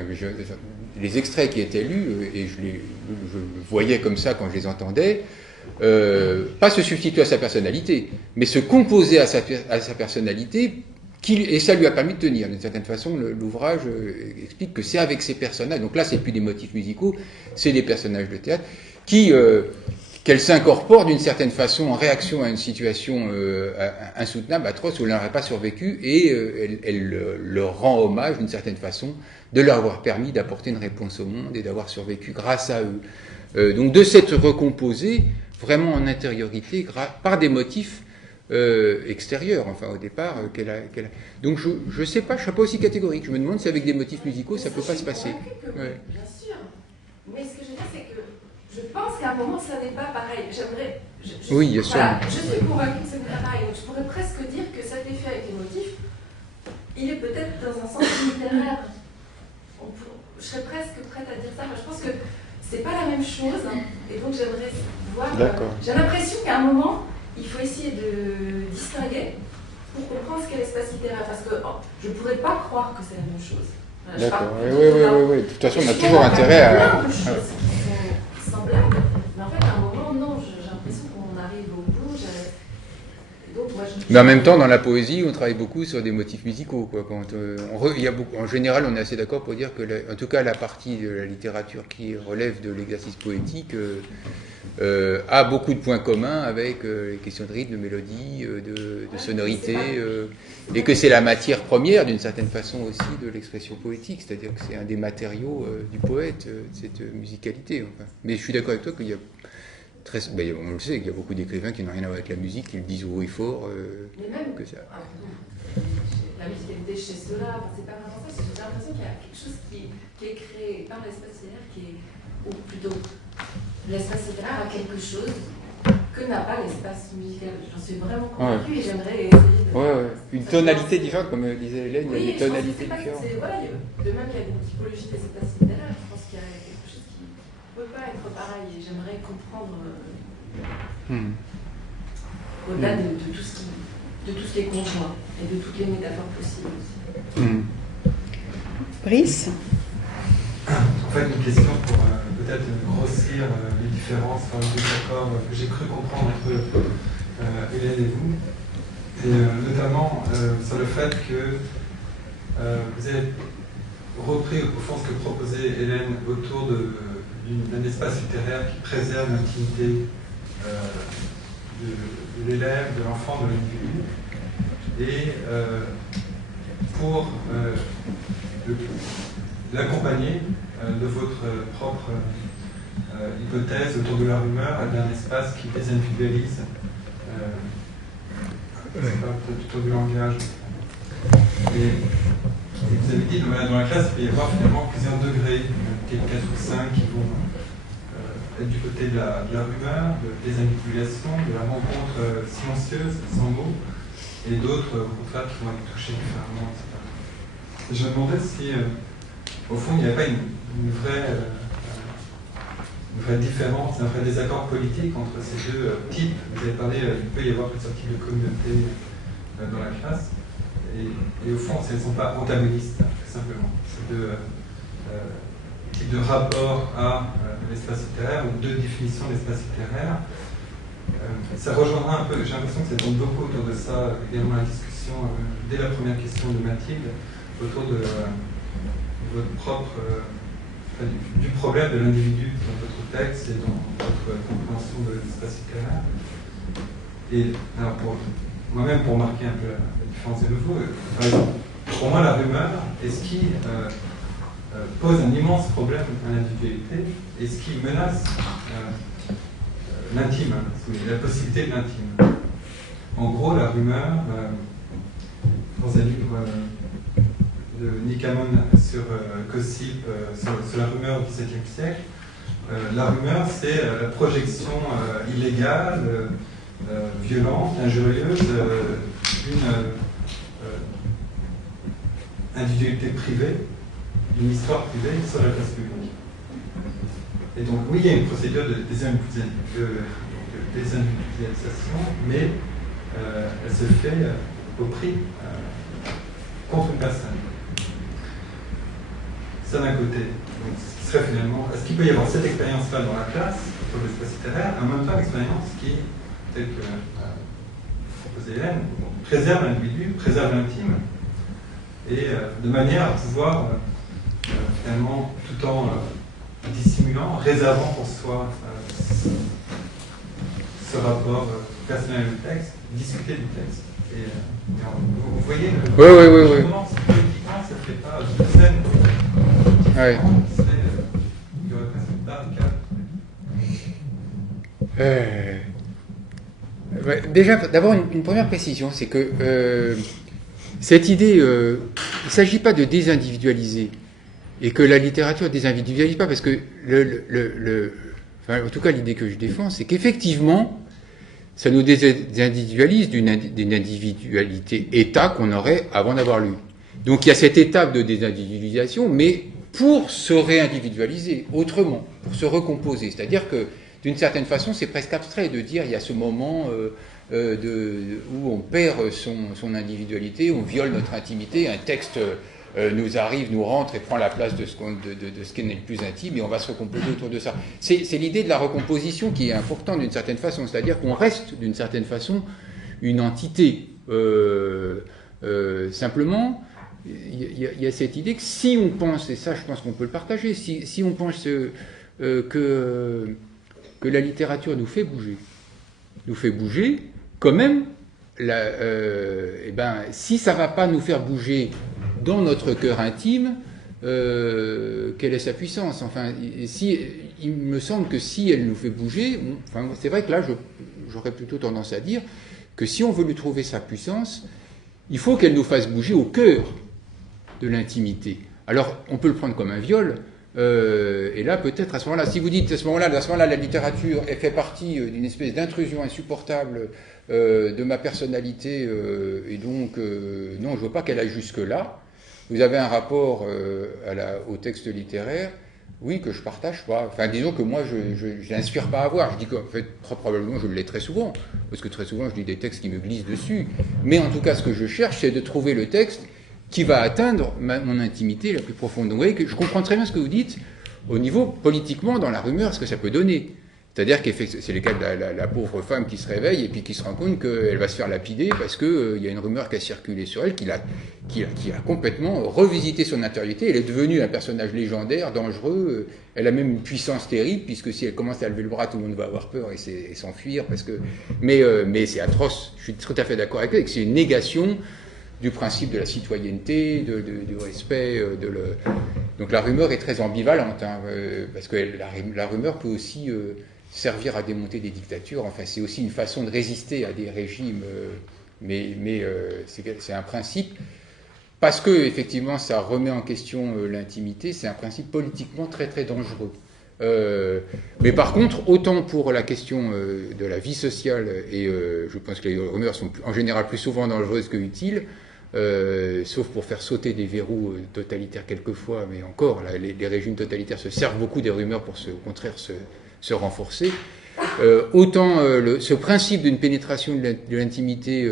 les extraits qui étaient lus, et je voyais comme ça quand je les entendais, pas se substituer à sa personnalité, mais se composer à sa personnalité, et ça lui a permis de tenir. D'une certaine façon, l'ouvrage explique que c'est avec ces personnages, donc là c'est plus des motifs musicaux, c'est des personnages de théâtre, qu'elle s'incorpore d'une certaine façon en réaction à une situation insoutenable, atroce, où elle n'aurait pas survécu, et elle leur rend hommage d'une certaine façon de leur avoir permis d'apporter une réponse au monde et d'avoir survécu grâce à eux. Donc de s'être recomposée vraiment en intériorité par des motifs extérieurs, enfin au départ qu'elle a. Donc je sais pas, je suis pas aussi catégorique. Je me demande si avec des motifs musicaux ça peut pas se passer. Ouais. Bien sûr. Mais ce que je veux dire, c'est que je pense qu'à un moment ça n'est pas pareil. J'aimerais. Oui, bien sûr. Voilà, je suis convaincue que ce n'est pas pareil. Donc je pourrais presque dire que cet effet avec les motifs, il est peut-être dans un sens littéraire. Je serais presque prête à dire ça, mais je pense que c'est pas la même chose, et donc j'aimerais voir. J'ai l'impression qu'à un moment, il faut essayer de distinguer pour comprendre ce qu'est l'espace littéraire, parce que je ne pourrais pas croire que c'est la même chose. D'accord, oui. De toute façon, on a toujours intérêt à. Plein de choses qui sont semblables, mais en fait, à un moment, non, j'ai l'impression qu'on arrive au bout. Donc, moi, mais en même temps, dans la poésie, on travaille beaucoup sur des motifs musicaux. Quoi. En général, on est assez d'accord pour dire que, en tout cas, la partie de la littérature qui relève de l'exercice poétique a beaucoup de points communs avec les questions de rythme, de mélodie, de sonorité, et que c'est la matière première, d'une certaine façon aussi, de l'expression poétique. C'est-à-dire que c'est un des matériaux du poète, cette musicalité. Enfin. Mais je suis d'accord avec toi qu'il y a... on le sait, qu'il y a beaucoup d'écrivains qui n'ont rien à voir avec la musique, qui le disent haut et fort. Mais même que ça. La musicalité chez ceux-là, c'est pas vraiment ça, j'ai l'impression qu'il y a quelque chose qui est créé par l'espace littéraire, ou plutôt l'espace littéraire a quelque chose que n'a pas l'espace musical. J'en suis vraiment convaincue et j'aimerais essayer de... Une tonalité différente, comme disait Hélène, il y a des tonalités différentes. De même qu'il y a une typologie des espaces littéraires, je pense qu'il y a quelque chose qui ne peut pas être pareil et j'aimerais comprendre au-delà de tout ce qui est conjoint et de toutes les métaphores possibles aussi. Brice ? En fait, une question pour peut-être grossir les différences, enfin, les désaccords que j'ai cru comprendre entre Hélène et vous, et notamment sur le fait que vous avez repris au fond ce que proposait Hélène autour d'un espace littéraire qui préserve l'intimité de l'élève, de l'enfant, de l'individu, et pour l'accompagner de votre propre hypothèse autour de la rumeur d'un espace qui désindividualise, peut-être autour du langage. Et vous avez dit, dans la classe, il peut y avoir finalement plusieurs degrés, peut-être 4 ou 5 qui vont être du côté de la rumeur, de la désindividualisation, de la rencontre silencieuse, sans mots, et d'autres, au contraire, qui vont être touchés différemment, etc. Et je me demandais si, au fond, il n'y avait pas une vraie différence, un vrai désaccord politique entre ces deux types. Vous avez parlé, il peut y avoir toutes sortes de communautés dans la classe. Et au fond, elles ne sont pas antagonistes, tout simplement. C'est deux types de rapports à l'espace littéraire, ou deux définitions de l'espace littéraire. Ça rejoindra un peu, j'ai l'impression que ça tourne beaucoup autour de ça, également la discussion, dès la première question de Mathilde, autour de votre propre, du problème de l'individu dans votre texte et dans votre compréhension de l'espace littéraire. Et alors moi-même, pour marquer un peu la différence de nouveau, par exemple, pour moi, la rumeur est ce qui pose un immense problème à l'individualité et ce qui menace l'intime, la possibilité de l'intime. En gros, la rumeur, dans un livre de Nick Hammond sur Gossip, sur la rumeur du XVIIe siècle, la rumeur, c'est la projection illégale, violente, injurieuse, d'une individualité privée, d'une histoire privée sur la place publique. Et donc, oui, il y a une procédure de désindividualisation, mais elle se fait au prix contre une personne. Ça d'un côté. Donc, ce qui serait finalement, est-ce qu'il peut y avoir cette expérience-là dans la classe, sur l'espace littéraire, en même temps l'expérience qui, telle que proposait Hélène, préserve l'individu, préserve l'intime, et de manière à pouvoir, finalement, tout en dissimulant, réservant pour soi ce rapport personnel au texte, discuter du texte. Et vous voyez, oui. Politiquement, ça ne fait pas une scène. Ouais. Il y aurait presque une barricade. Déjà, d'abord, une première précision, c'est que cette idée, il ne s'agit pas de désindividualiser, et que la littérature ne désindividualise pas, parce que, enfin, en tout cas, l'idée que je défends, c'est qu'effectivement, ça nous désindividualise d'une individualité état qu'on aurait avant d'avoir lu. Donc il y a cette étape de désindividualisation, mais pour se réindividualiser autrement, pour se recomposer. C'est-à-dire que, d'une certaine façon, c'est presque abstrait de dire il y a ce moment où on perd son individualité, on viole notre intimité, un texte nous arrive, nous rentre et prend la place de ce qui est le plus intime, et on va se recomposer autour de ça. C'est l'idée de la recomposition qui est importante d'une certaine façon, c'est-à-dire qu'on reste d'une certaine façon une entité. Simplement, il y a cette idée que si on pense, et ça je pense qu'on peut le partager, si on pense que la littérature nous fait bouger, quand même, si ça ne va pas nous faire bouger dans notre cœur intime, quelle est sa puissance? Enfin, il me semble que si elle nous fait bouger, c'est vrai que là, j'aurais plutôt tendance à dire que si on veut lui trouver sa puissance, il faut qu'elle nous fasse bouger au cœur de l'intimité. Alors, on peut le prendre comme un viol, et là, peut-être, à ce moment-là, si vous dites, à ce moment-là, la littérature, elle fait partie d'une espèce d'intrusion insupportable de ma personnalité, et donc, non, je ne veux pas qu'elle aille jusque-là. Vous avez un rapport au texte littéraire, oui, que je ne partage pas. Enfin, disons que moi, je n'inspire pas à voir. Je dis qu'en fait, probablement, je le l'ai très souvent, parce que très souvent, je lis des textes qui me glissent dessus. Mais en tout cas, ce que je cherche, c'est de trouver le texte qui va atteindre mon intimité la plus profonde. Donc, vous voyez que je comprends très bien ce que vous dites au niveau politiquement, dans la rumeur, ce que ça peut donner. C'est-à-dire que c'est le cas de la pauvre femme qui se réveille et puis qui se rend compte qu'elle va se faire lapider parce qu'il y a une rumeur qui a circulé sur elle, qui a complètement revisité son intériorité. Elle est devenue un personnage légendaire, dangereux. Elle a même une puissance terrible, puisque si elle commence à lever le bras, tout le monde va avoir peur et s'enfuir. Mais c'est atroce. Je suis tout à fait d'accord avec elle, que c'est une négation du principe de la citoyenneté, du respect. Donc la rumeur est très ambivalente, parce que la rumeur peut aussi servir à démonter des dictatures. Enfin, c'est aussi une façon de résister à des régimes, mais c'est un principe, parce que effectivement ça remet en question l'intimité, c'est un principe politiquement très très dangereux. Mais par contre, autant pour la question de la vie sociale, et je pense que les rumeurs sont en général plus souvent dangereuses que utiles, sauf pour faire sauter des verrous totalitaires quelquefois, mais encore, là, les régimes totalitaires se servent beaucoup des rumeurs pour au contraire se renforcer. Autant ce principe d'une pénétration de l'intimité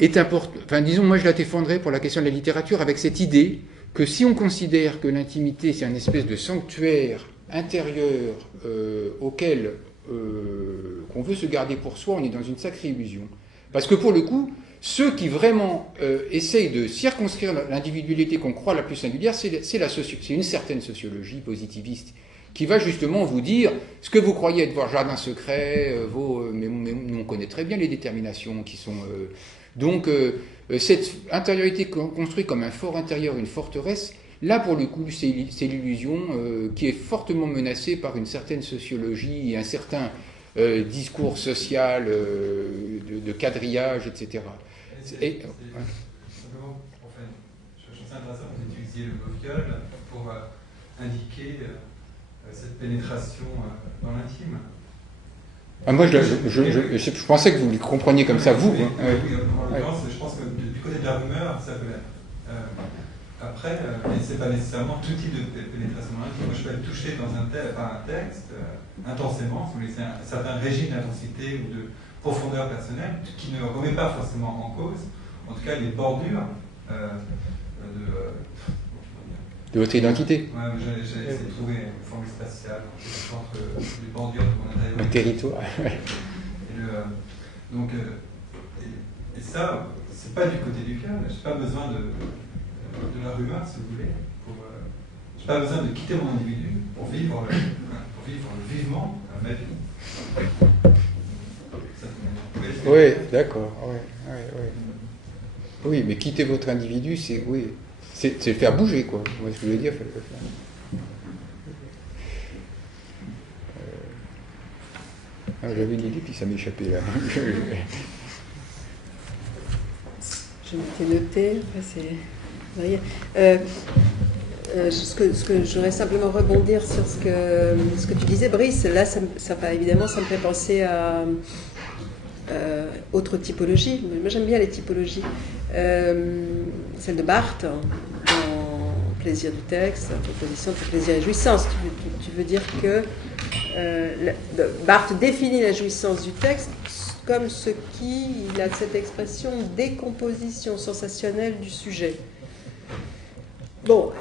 est important. Enfin, disons, moi je la défendrais pour la question de la littérature avec cette idée que si on considère que l'intimité c'est un espèce de sanctuaire intérieur auquel qu'on veut se garder pour soi, on est dans une sacrée illusion. Parce que pour le coup, ceux qui vraiment essayent de circonscrire l'individualité qu'on croit la plus singulière, c'est une certaine sociologie positiviste qui va justement vous dire ce que vous croyez être votre jardin secret, mais on connaît très bien les déterminations qui sont... donc cette intériorité construite comme un fort intérieur, une forteresse, là pour le coup c'est l'illusion qui est fortement menacée par une certaine sociologie et un certain discours social de quadrillage, etc. Simplement, enfin, je trouve ça intéressant que vous utilisiez le mot viol pour indiquer cette pénétration dans l'intime. Ah, moi, je pensais que vous le compreniez comme ça, vous. Oui, en l'occurrence, je pense que du côté de la rumeur, ça peut l'être. Après, c'est pas nécessairement tout type de pénétration dans l'intime. Moi, je peux être touché par un texte intensément, si vous voulez, un certain régime d'intensité ou de profondeur personnelle qui ne remet pas forcément en cause, en tout cas, les bordures de votre identité. Ouais, j'ai essayé de trouver une formule spatiale entre les bordures de mon intérieur. Le territoire. Et ça, c'est pas du côté du cœur. J'ai pas besoin de la rumeur, si vous voulez. J'ai pas besoin de quitter mon individu pour vivre vivement ma vie. Oui, d'accord. Oui, mais quitter votre individu, c'est le faire bouger, quoi. Moi, ce que je veux dire, il faut le faire. J'avais une idée, puis ça m'échappait là. Je m'étais noté, ce que j'aurais simplement rebondir sur ce que tu disais, Brice. Là, ça me fait penser à autre typologie. Moi, j'aime bien les typologies. Celle de Barthes, dans Plaisir du texte, proposition de plaisir et jouissance. Tu veux dire que Barthes définit la jouissance du texte comme ce qui, il a cette expression, décomposition sensationnelle du sujet. Bon,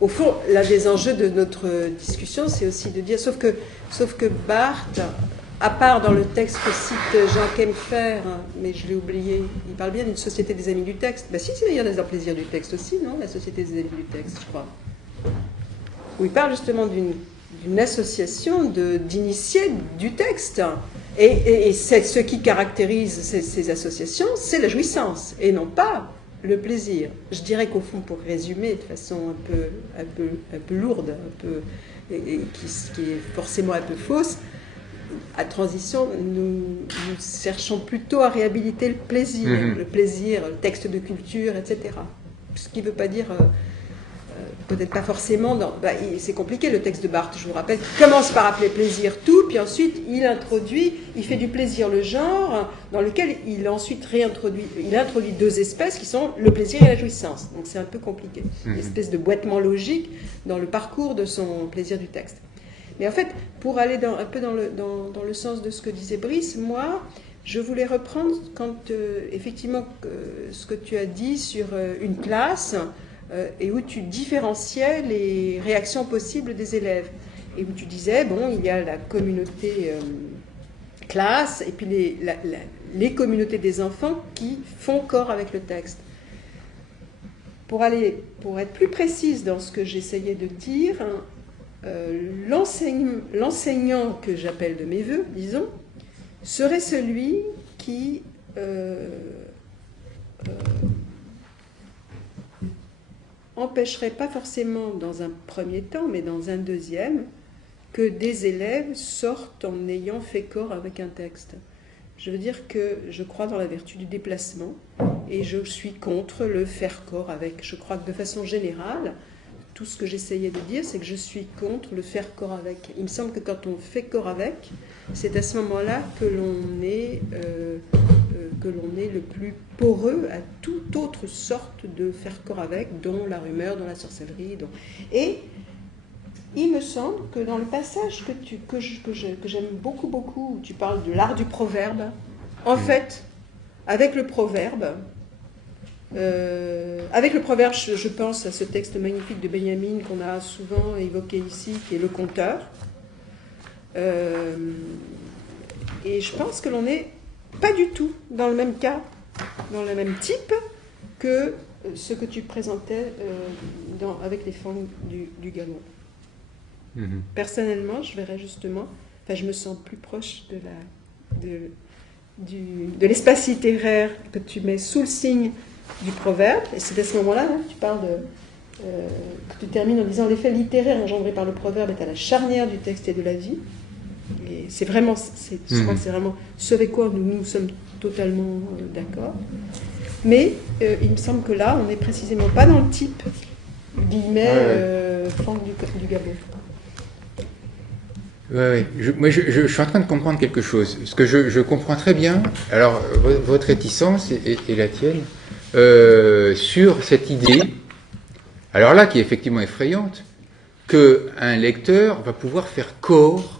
au fond, l'un des enjeux de notre discussion, c'est aussi de dire, sauf que Barthes, à part dans le texte que cite Jean Kempfer, mais je l'ai oublié, il parle bien d'une société des amis du texte. Ben si, il y en a dans Plaisir du texte aussi, non? La société des amis du texte, je crois. Où il parle justement d'une association d'initiés du texte. Et ce qui caractérise ces associations, c'est la jouissance, et non pas le plaisir. Je dirais qu'au fond, pour résumer de façon un peu lourde, qui est forcément un peu fausse, à transition, nous cherchons plutôt à réhabiliter le plaisir, le texte de culture, etc. Ce qui ne veut pas dire, peut-être pas forcément, c'est compliqué le texte de Barthes, je vous rappelle, il commence par appeler plaisir tout, puis ensuite il fait du plaisir le genre, dans lequel il introduit deux espèces qui sont le plaisir et la jouissance. Donc c'est un peu compliqué, une espèce de boitement logique dans le parcours de son plaisir du texte. Mais en fait, pour aller un peu dans le sens de ce que disait Brice, moi, je voulais reprendre effectivement ce que tu as dit sur une classe et où tu différenciais les réactions possibles des élèves. Et où tu disais, bon, il y a la communauté classe et puis les communautés des enfants qui font corps avec le texte. Pour être plus précise dans ce que j'essayais de dire, l'enseignant que j'appelle de mes voeux, disons, serait celui qui empêcherait pas forcément dans un premier temps, mais dans un deuxième, que des élèves sortent en ayant fait corps avec un texte. Je veux dire que je crois dans la vertu du déplacement et je suis contre le faire corps avec. Je crois que de façon générale, tout ce que j'essayais de dire, c'est que je suis contre le faire corps avec. Il me semble que quand on fait corps avec, c'est à ce moment-là que l'on est le plus poreux à toute autre sorte de faire corps avec, dont la rumeur, dont la sorcellerie. Et il me semble que dans le passage que j'aime beaucoup, où tu parles de l'art du proverbe, en fait, avec le proverbe. Je pense à ce texte magnifique de Benjamin qu'on a souvent évoqué ici, qui est le conteur. Et je pense que l'on n'est pas du tout dans le même cas, dans le même type que ce que tu présentais avec les fangs du Gabon. Personnellement, je verrais justement, je me sens plus proche de l'espace littéraire que tu mets sous le signe du proverbe, et c'est à ce moment-là, tu parles que tu termines en disant l'effet littéraire engendré par le proverbe est à la charnière du texte et de la vie. Et c'est vraiment, je crois que c'est vraiment ce avec quoi nous sommes totalement d'accord. Mais il me semble que là, on n'est précisément pas dans le type, guillemets, fang du Gabon. Ouais. Moi, je suis en train de comprendre quelque chose. Parce que je comprends très bien, alors, votre réticence et la tienne, sur cette idée, alors là, qui est effectivement effrayante, qu'un lecteur va pouvoir faire corps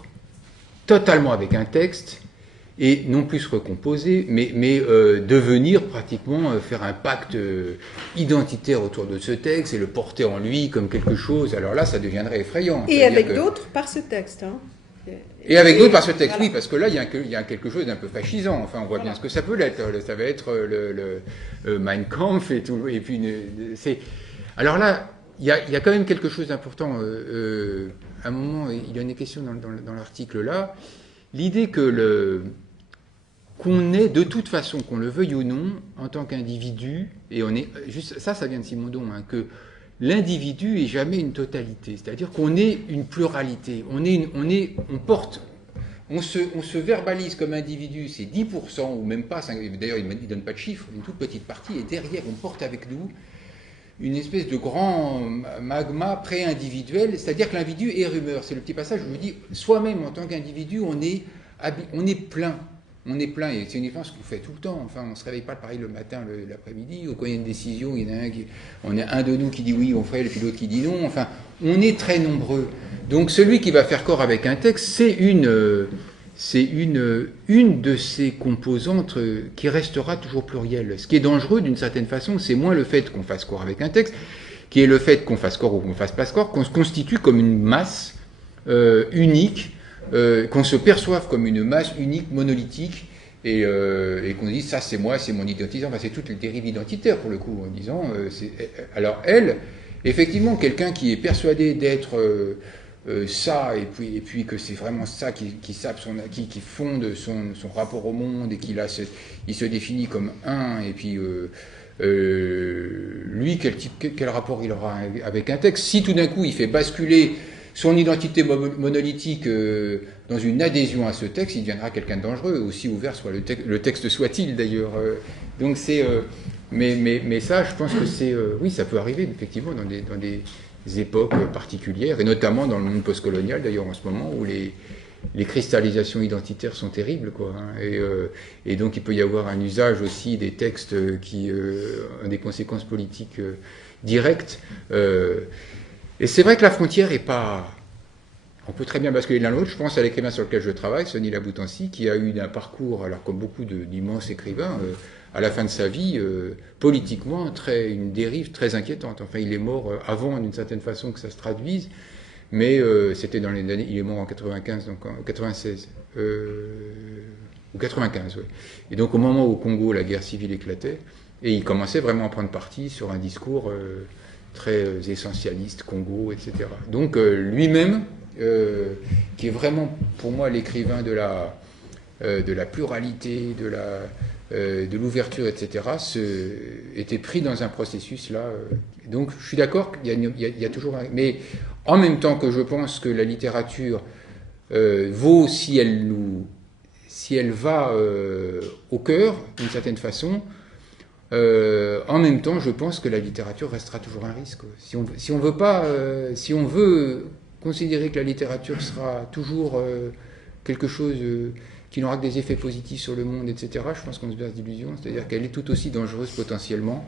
totalement avec un texte, et non plus se recomposer, mais devenir pratiquement, faire un pacte identitaire autour de ce texte et le porter en lui comme quelque chose. Alors là, ça deviendrait effrayant. Et avec d'autres par ce texte. Et avec d'autres par ce texte, voilà. Oui, parce que là, il y a quelque chose d'un peu fascisant. Enfin, on voit bien ce que ça peut l'être. Ça va être le Mein Kampf et tout. Et puis, alors là, il y a quand même quelque chose d'important. À un moment, il y en est question dans l'article là. L'idée qu'on est de toute façon, qu'on le veuille ou non, en tant qu'individu, et on est juste ça vient de Simondon, que l'individu est jamais une totalité, c'est-à-dire qu'on est une pluralité, on se verbalise comme individu, c'est 10% ou même pas, d'ailleurs il ne donne pas de chiffres, une toute petite partie, et derrière on porte avec nous une espèce de grand magma pré-individuel, c'est-à-dire que l'individu est rumeur. C'est le petit passage où je vous dis, soi-même en tant qu'individu, on est plein. On est plein, et c'est uniquement ce qu'on fait tout le temps. Enfin, on ne se réveille pas pareil le matin, l'après-midi, ou quand il y a une décision, il y en a on est un de nous qui dit oui, on ferait, et puis l'autre qui dit non. Enfin, on est très nombreux. Donc celui qui va faire corps avec un texte, c'est une de ces composantes qui restera toujours plurielle. Ce qui est dangereux, d'une certaine façon, c'est moins le fait qu'on fasse corps avec un texte, qui est le fait qu'on fasse corps ou qu'on ne fasse pas corps, qu'on se constitue comme une masse unique, qu'on se perçoive comme une masse unique, monolithique, et qu'on dise ça c'est moi, c'est mon identité. Enfin, c'est toutes les dérives identitaires pour le coup, en disant alors elle, effectivement, quelqu'un qui est persuadé d'être ça, et puis que c'est vraiment ça qui fonde son rapport au monde, et il se définit comme un, et puis lui, quel rapport il aura avec un texte. Si tout d'un coup il fait basculer son identité monolithique dans une adhésion à ce texte, il deviendra quelqu'un de dangereux, aussi ouvert soit le texte soit-il d'ailleurs. Donc c'est, mais ça, je pense que c'est, oui, ça peut arriver effectivement dans des époques particulières, et notamment dans le monde postcolonial d'ailleurs en ce moment, où les cristallisations identitaires sont terribles, quoi. Et donc il peut y avoir un usage aussi des textes qui ont des conséquences politiques directes. Et c'est vrai que la frontière est pas... On peut très bien basculer l'un l'autre. Je pense à l'écrivain sur lequel je travaille, Sonny Laboutancy, qui a eu un parcours, alors comme beaucoup d'immenses écrivains, à la fin de sa vie, politiquement, une dérive très inquiétante. Enfin, il est mort avant, d'une certaine façon, que ça se traduise, mais c'était dans les années... Il est mort en 95, donc en 96. Ou 95, oui. Et donc au moment où au Congo, la guerre civile éclatait, et il commençait vraiment à prendre parti sur un discours... très essentialiste, Congo, etc. Donc lui-même, qui est vraiment pour moi l'écrivain de la pluralité, de l'ouverture, etc., était pris dans un processus là. Donc je suis d'accord qu'il y a toujours... Mais en même temps que je pense que la littérature vaut si elle va au cœur, d'une certaine façon. En même temps, je pense que la littérature restera toujours un risque. Si on veut considérer que la littérature sera toujours quelque chose qui n'aura que des effets positifs sur le monde, etc., je pense qu'on se berce d'illusions. C'est-à-dire qu'elle est tout aussi dangereuse potentiellement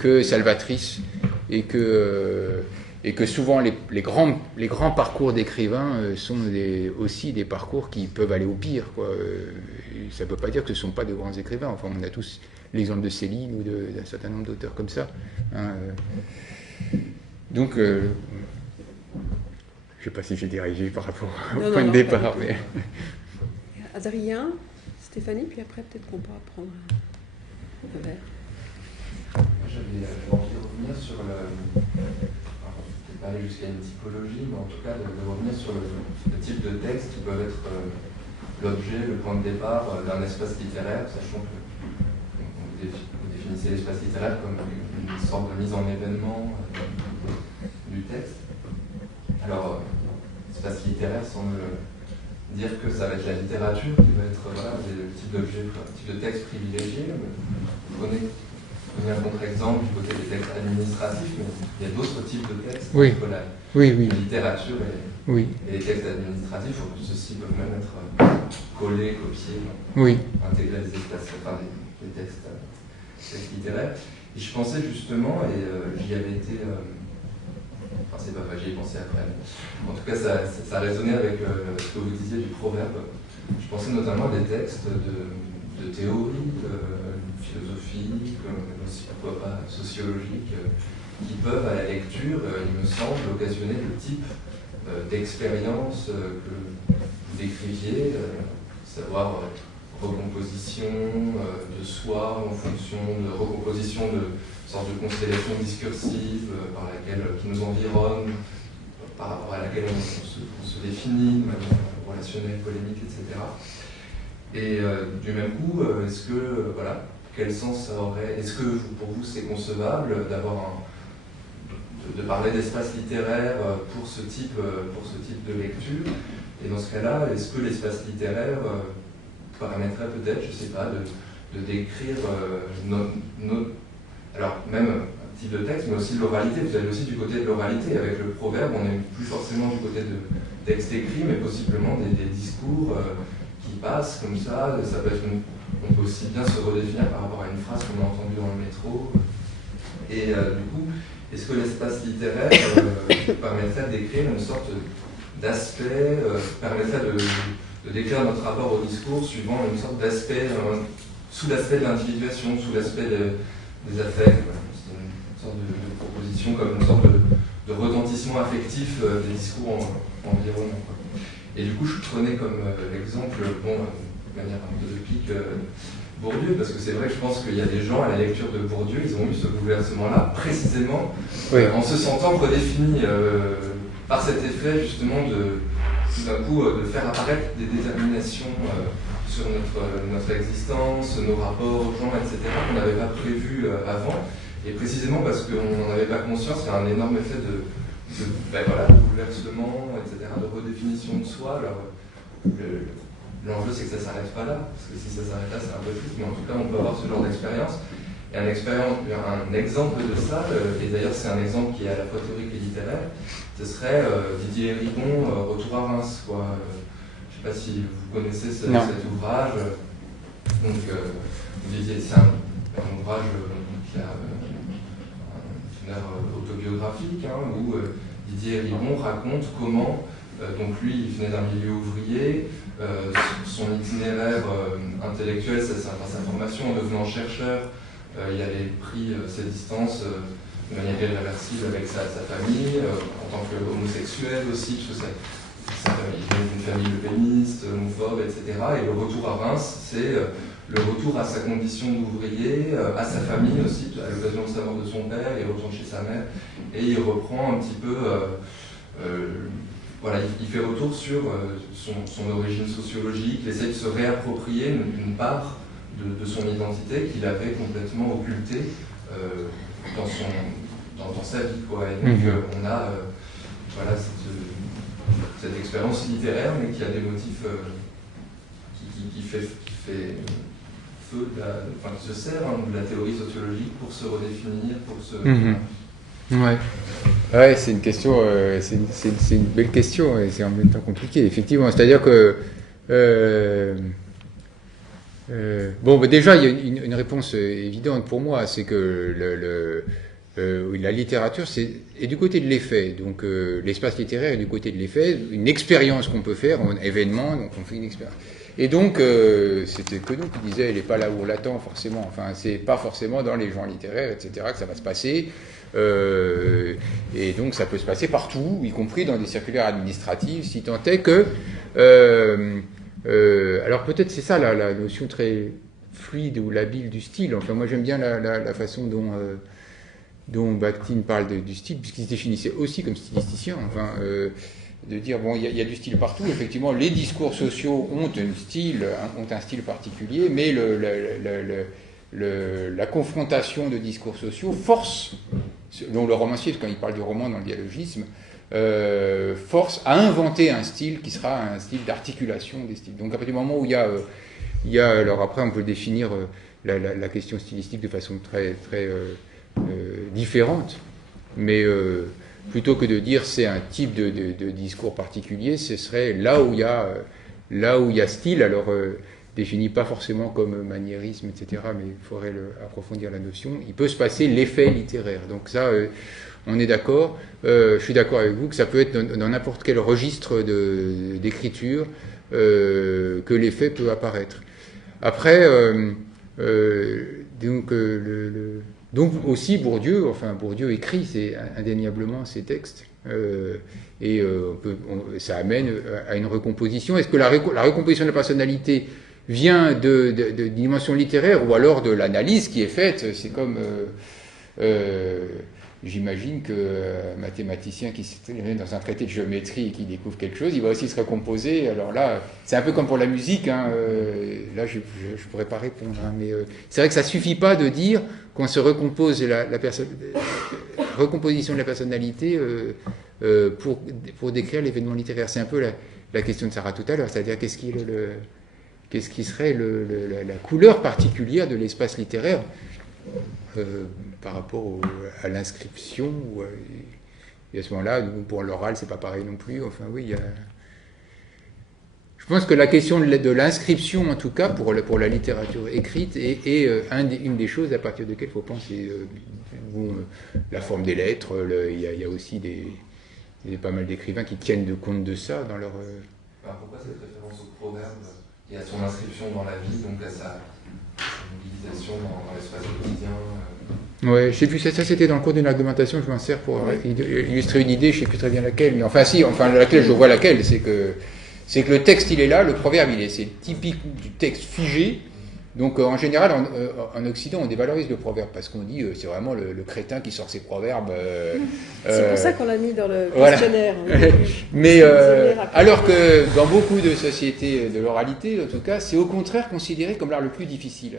que salvatrice, et et que souvent les grands parcours d'écrivains sont aussi des parcours qui peuvent aller au pire, quoi. Ça ne veut pas dire que ce ne sont pas de grands écrivains. Enfin, on a tous l'exemple de Céline ou d'un certain nombre d'auteurs comme ça. Hein, donc, je ne sais pas si j'ai dirigé par rapport au point de départ. Mais... Adrien, Stéphanie, puis après peut-être qu'on pourra prendre un verre. J'avais envie de revenir sur peut-être pas aller jusqu'à une typologie, mais en tout cas de revenir sur le type de texte qui peuvent être l'objet, le point de départ d'un espace littéraire, sachant que vous définissez l'espace littéraire comme une sorte de mise en événement du texte. Alors, l'espace littéraire semble dire que ça va être la littérature qui va être le type d'objet, le type de texte privilégié. Prenez un contre-exemple du côté des textes administratifs, mais il y a d'autres types de textes entre la littérature et les textes administratifs, où ceux-ci peuvent même être collés, copiés, intégrés des espaces, des textes littéraires. Et je pensais justement, et j'y avais été... Enfin, c'est pas vrai, j'y ai pensé après. Mais en tout cas, ça résonnait avec ce que vous disiez du proverbe. Je pensais notamment à des textes de théorie, philosophique, mais aussi pourquoi pas sociologique, qui peuvent, à la lecture, il me semble, occasionner le type d'expérience que vous décriviez, savoir recomposition de soi en fonction de recomposition de sorte de constellation discursive qui nous environne, par rapport à laquelle on se définit de manière relationnelle, polémique, etc. Et du même coup, est-ce que, quel sens ça aurait? Est-ce que pour vous c'est concevable de parler d'espace littéraire pour ce type de lecture? Et dans ce cas-là, est-ce que l'espace littéraire permettrait peut-être, je ne sais pas, de décrire alors même un type de texte, mais aussi de l'oralité? Vous allez aussi du côté de l'oralité. Avec le proverbe, on n'est plus forcément du côté de texte écrit, mais possiblement des discours qui passent comme ça. Ça peut être on peut aussi bien se redéfinir par rapport à une phrase qu'on a entendue dans le métro. Et du coup, est-ce que l'espace littéraire permettrait de décrire une sorte d'aspect, permettrait de décrire notre rapport au discours suivant une sorte d'aspect, sous l'aspect de l'individuation, sous l'aspect des affects? C'est une sorte de proposition comme une sorte de retentissement affectif des discours environnants. Et du coup, je prenais comme l'exemple, de manière un peu utopique, Bourdieu, parce que c'est vrai que je pense qu'il y a des gens, à la lecture de Bourdieu, ils ont eu ce bouleversement-là, précisément, en se sentant redéfinis par cet effet, justement, tout d'un coup, de faire apparaître des déterminations sur notre existence, nos rapports aux gens, etc., qu'on n'avait pas prévu avant. Et précisément parce qu'on n'en avait pas conscience, il y a un énorme effet de bouleversement, etc., de redéfinition de soi. Alors, l'enjeu, c'est que ça ne s'arrête pas là, parce que si ça s'arrête là, c'est un peu triste, mais en tout cas, on peut avoir ce genre d'expérience. Et un exemple de ça, et d'ailleurs, c'est un exemple qui est à la fois théorique et littéraire, ce serait Didier Ribon, Retour à Reims, quoi. Je ne sais pas si vous connaissez cet ouvrage. Donc, c'est un ouvrage qui a une aire autobiographique, où Didier Ribon raconte comment, donc lui, il venait d'un milieu ouvrier, son itinéraire intellectuel, sa formation en devenant chercheur, il avait pris ses distances de manière irréversible avec sa famille, en tant qu'homosexuel aussi, parce que il vient d'une famille lepéniste, homophobe, etc. Et le retour à Reims, c'est le retour à sa condition d'ouvrier, à sa famille aussi, à l'occasion de sa mort de son père, il retourne chez sa mère, et il reprend un petit peu... il fait retour sur son origine sociologique, il essaie de se réapproprier une part de son identité qu'il avait complètement occultée dans sa vie, quoi. Et donc on a cette expérience littéraire, mais qui a des motifs qui fait feu qui se sert de la théorie sociologique pour se redéfinir, pour se... Ouais, c'est une question, c'est une belle question et c'est en même temps compliqué, effectivement. C'est-à-dire que déjà, il y a une réponse évidente pour moi, c'est que la littérature est du côté de l'effet, donc l'espace littéraire est du côté de l'effet, une expérience qu'on peut faire, un événement, donc on fait une expérience. Et donc, c'était Queneau qui disait, il n'est pas là où on l'attend forcément, enfin, c'est pas forcément dans les genres littéraires, etc., que ça va se passer, et donc ça peut se passer partout, y compris dans des circulaires administratives, si tant est que... alors peut-être c'est ça la notion très fluide ou labile du style, enfin moi j'aime bien la façon dont Bakhtin parle du style, puisqu'il se définissait aussi comme stylisticien, enfin... de dire, bon, il y a du style partout, effectivement, les discours sociaux ont un style particulier, mais la confrontation de discours sociaux force, dont le romancier, quand il parle du roman dans le dialogisme, force à inventer un style qui sera un style d'articulation des styles. Donc à partir du moment où il y a alors après on peut définir la question stylistique de façon très, très différente, mais... plutôt que de dire c'est un type de discours particulier, ce serait là où il y a style, alors défini pas forcément comme maniérisme, etc., mais il faudrait approfondir la notion. Il peut se passer l'effet littéraire. Donc ça, on est d'accord. Je suis d'accord avec vous que ça peut être dans n'importe quel registre d'écriture que l'effet peut apparaître. Après, donc aussi Bourdieu écrit indéniablement ses textes ça amène à une recomposition. Est-ce que la recomposition de la personnalité vient de dimension littéraire ou alors de l'analyse qui est faite? C'est comme j'imagine qu'un mathématicien qui se met dans un traité de géométrie et qui découvre quelque chose, il va aussi se recomposer. Alors là, c'est un peu comme pour la musique, hein, là je pourrais pas répondre, hein, mais c'est vrai que ça suffit pas de dire qu'on se recompose recomposition de la personnalité pour décrire l'événement littéraire. C'est un peu la question de Sarah tout à l'heure, c'est-à-dire qu'est-ce qui serait la couleur particulière de l'espace littéraire par rapport à l'inscription, et à ce moment-là, pour l'oral, c'est pas pareil non plus. Enfin, oui, je pense que la question de l'inscription, en tout cas, pour la littérature écrite, est une des choses à partir desquelles il faut penser. La forme des lettres, il y a aussi pas mal d'écrivains qui tiennent compte de ça dans leur... Pourquoi cette référence au proverbe et à son inscription dans la vie, donc à sa mobilisation dans l'espace quotidien Ouais, je sais plus, ça c'était dans le cours d'une argumentation, je m'en sers pour illustrer une idée, je sais plus très bien laquelle, mais laquelle, je vois laquelle, c'est que le texte il est là, le proverbe c'est typique du texte figé, donc en général en Occident on dévalorise le proverbe parce qu'on dit c'est vraiment le crétin qui sort ses proverbes. C'est pour ça qu'on l'a mis dans le questionnaire. Voilà. Mais alors que dans beaucoup de sociétés de l'oralité, en tout cas, c'est au contraire considéré comme l'art le plus difficile.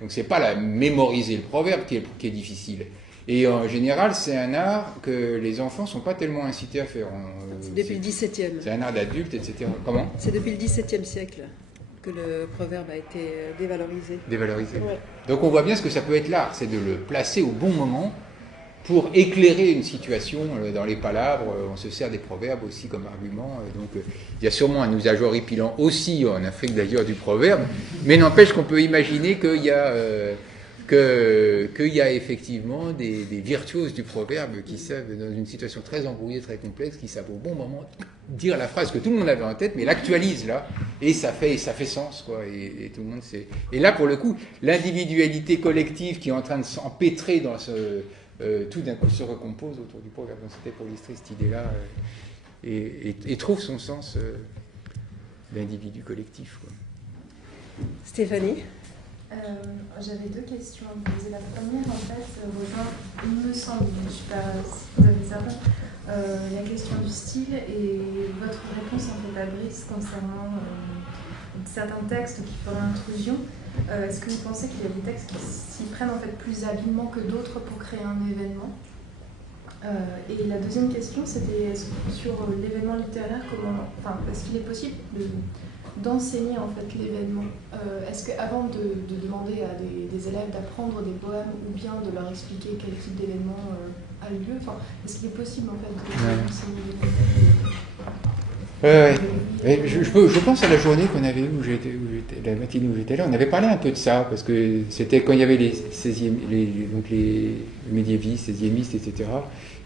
Donc c'est pas mémoriser le proverbe qui est difficile. Et en général, c'est un art que les enfants sont pas tellement incités à faire. C'est depuis le XVIIe. C'est un art d'adulte, etc. Comment ? C'est depuis le XVIIe siècle que le proverbe a été dévalorisé. Dévalorisé. Ouais. Donc on voit bien ce que ça peut être l'art, c'est de le placer au bon moment pour éclairer une situation dans les palabres. On se sert des proverbes aussi comme argument. Donc il y a sûrement un usage horripilant aussi en Afrique d'ailleurs du proverbe, mais n'empêche qu'on peut imaginer qu'il y a effectivement des virtuoses du proverbe qui savent, dans une situation très embrouillée, très complexe, qui savent au bon moment dire la phrase que tout le monde avait en tête, mais l'actualise là, et ça fait sens, quoi, et tout le monde sait. Et là, pour le coup, l'individualité collective qui est en train de s'empêtrer dans tout d'un coup se recompose autour du proverbe. Donc c'était pour illustrer cette idée-là, et trouve son sens d'individu collectif, quoi. Stéphanie ? J'avais deux questions à vous poser. La première, en fait, rejoint, il me semble, je ne suis pas certaine, la question du style et votre réponse en fait à Brice concernant certains textes qui feraient intrusion. Est-ce que vous pensez qu'il y a des textes qui s'y prennent en fait plus habilement que d'autres pour créer un événement ? Et la deuxième question, c'était sur l'événement littéraire, est-ce qu'il est possible d'enseigner en fait l'événement. Est-ce qu'avant de demander à des élèves d'apprendre des poèmes ou bien de leur expliquer quel type d'événement a lieu, est-ce qu'il est possible en fait d'enseigner l'événement ? Je pense à la journée qu'on avait où j'étais, la matinée où j'étais là, on avait parlé un peu de ça, parce que c'était quand il y avait les médiévistes, 16e, etc.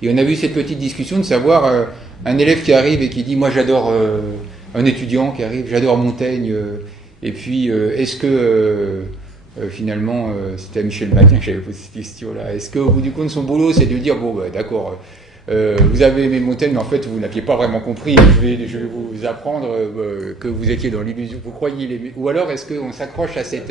Et on a eu cette petite discussion de savoir un élève qui arrive et qui dit « Moi j'adore, un étudiant qui arrive, j'adore Montaigne, et puis est-ce que finalement, c'était à Michel Matin que j'avais posé cette question-là, est-ce qu'au bout du compte son boulot c'est de dire « Bon, bah, d'accord, vous avez aimé Montaigne, mais en fait vous n'aviez pas vraiment compris, je vais vous apprendre que vous étiez dans l'illusion, vous croyez l'aimer. Ou alors est-ce qu'on s'accroche à cet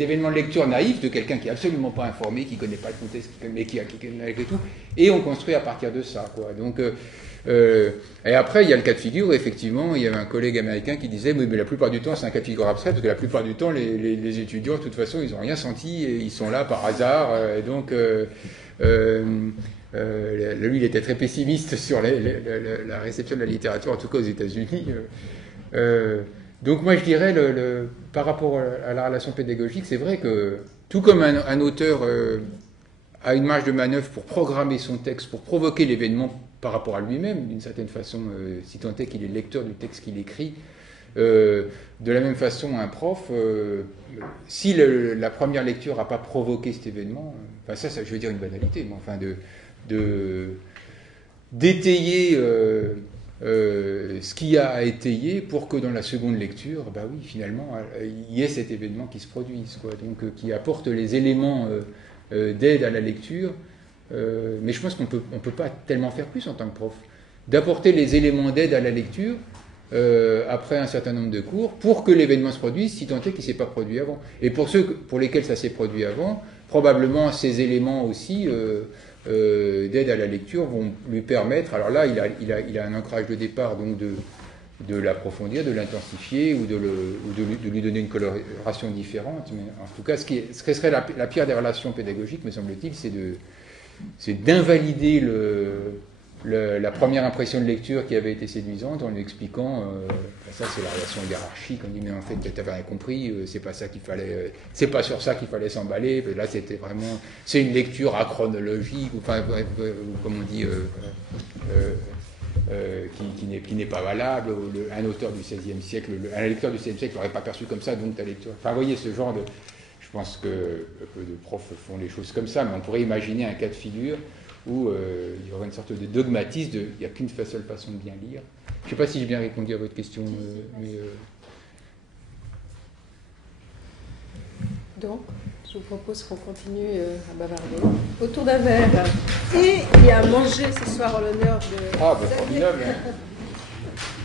événement de lecture naïf de quelqu'un qui est absolument pas informé, qui connaît pas le contexte, mais qui connaît et tout, et on construit à partir de ça, quoi. Donc et après il y a le cas de figure où effectivement il y avait un collègue américain qui disait mais la plupart du temps c'est un cas de figure abstrait parce que la plupart du temps les étudiants de toute façon ils n'ont rien senti et ils sont là par hasard et donc lui il était très pessimiste sur la réception de la littérature en tout cas aux États-Unis. Donc moi je dirais par rapport à la relation pédagogique, c'est vrai que tout comme un auteur a une marge de manœuvre pour programmer son texte, pour provoquer l'événement par rapport à lui-même, d'une certaine façon, si tant est qu'il est lecteur du texte qu'il écrit, de la même façon un prof, si la première lecture n'a pas provoqué cet événement, enfin ça je veux dire une banalité, mais enfin d'étayer ce qui a à étayer pour que dans la seconde lecture, bah oui, finalement, il y ait cet événement qui se produise, quoi, donc qui apporte les éléments d'aide à la lecture, mais je pense qu'on peut pas tellement faire plus en tant que prof. D'apporter les éléments d'aide à la lecture après un certain nombre de cours pour que l'événement se produise, si tant est qu'il ne s'est pas produit avant. Et pour ceux pour lesquels ça s'est produit avant, probablement ces éléments aussi d'aide à la lecture vont lui permettre, alors là il a un ancrage de départ donc de l'approfondir, de l'intensifier ou de lui donner une coloration différente, mais en tout cas ce qui serait la pire des relations pédagogiques me semble-t-il, c'est d'invalider la première impression de lecture qui avait été séduisante en lui expliquant ça c'est la relation hiérarchique, on dit mais en fait tu n'avais rien compris, c'est pas ça qu'il fallait, c'est pas sur ça qu'il fallait s'emballer, là c'était vraiment, c'est une lecture achronologique, enfin comme on dit qui n'est pas valable, un auteur du XVIe siècle, un lecteur du XVIe siècle l'aurait pas perçu comme ça, donc ta lecture, enfin vous voyez ce genre de, je pense que peu de profs font les choses comme ça, mais on pourrait imaginer un cas de figure où il y aurait une sorte de dogmatisme il n'y a qu'une seule façon de bien lire. Je ne sais pas si j'ai bien répondu à votre question, mais... Donc, je vous propose qu'on continue à bavarder autour d'un verre. Et il y a à manger ce soir en l'honneur de... Ah, bah, formidable.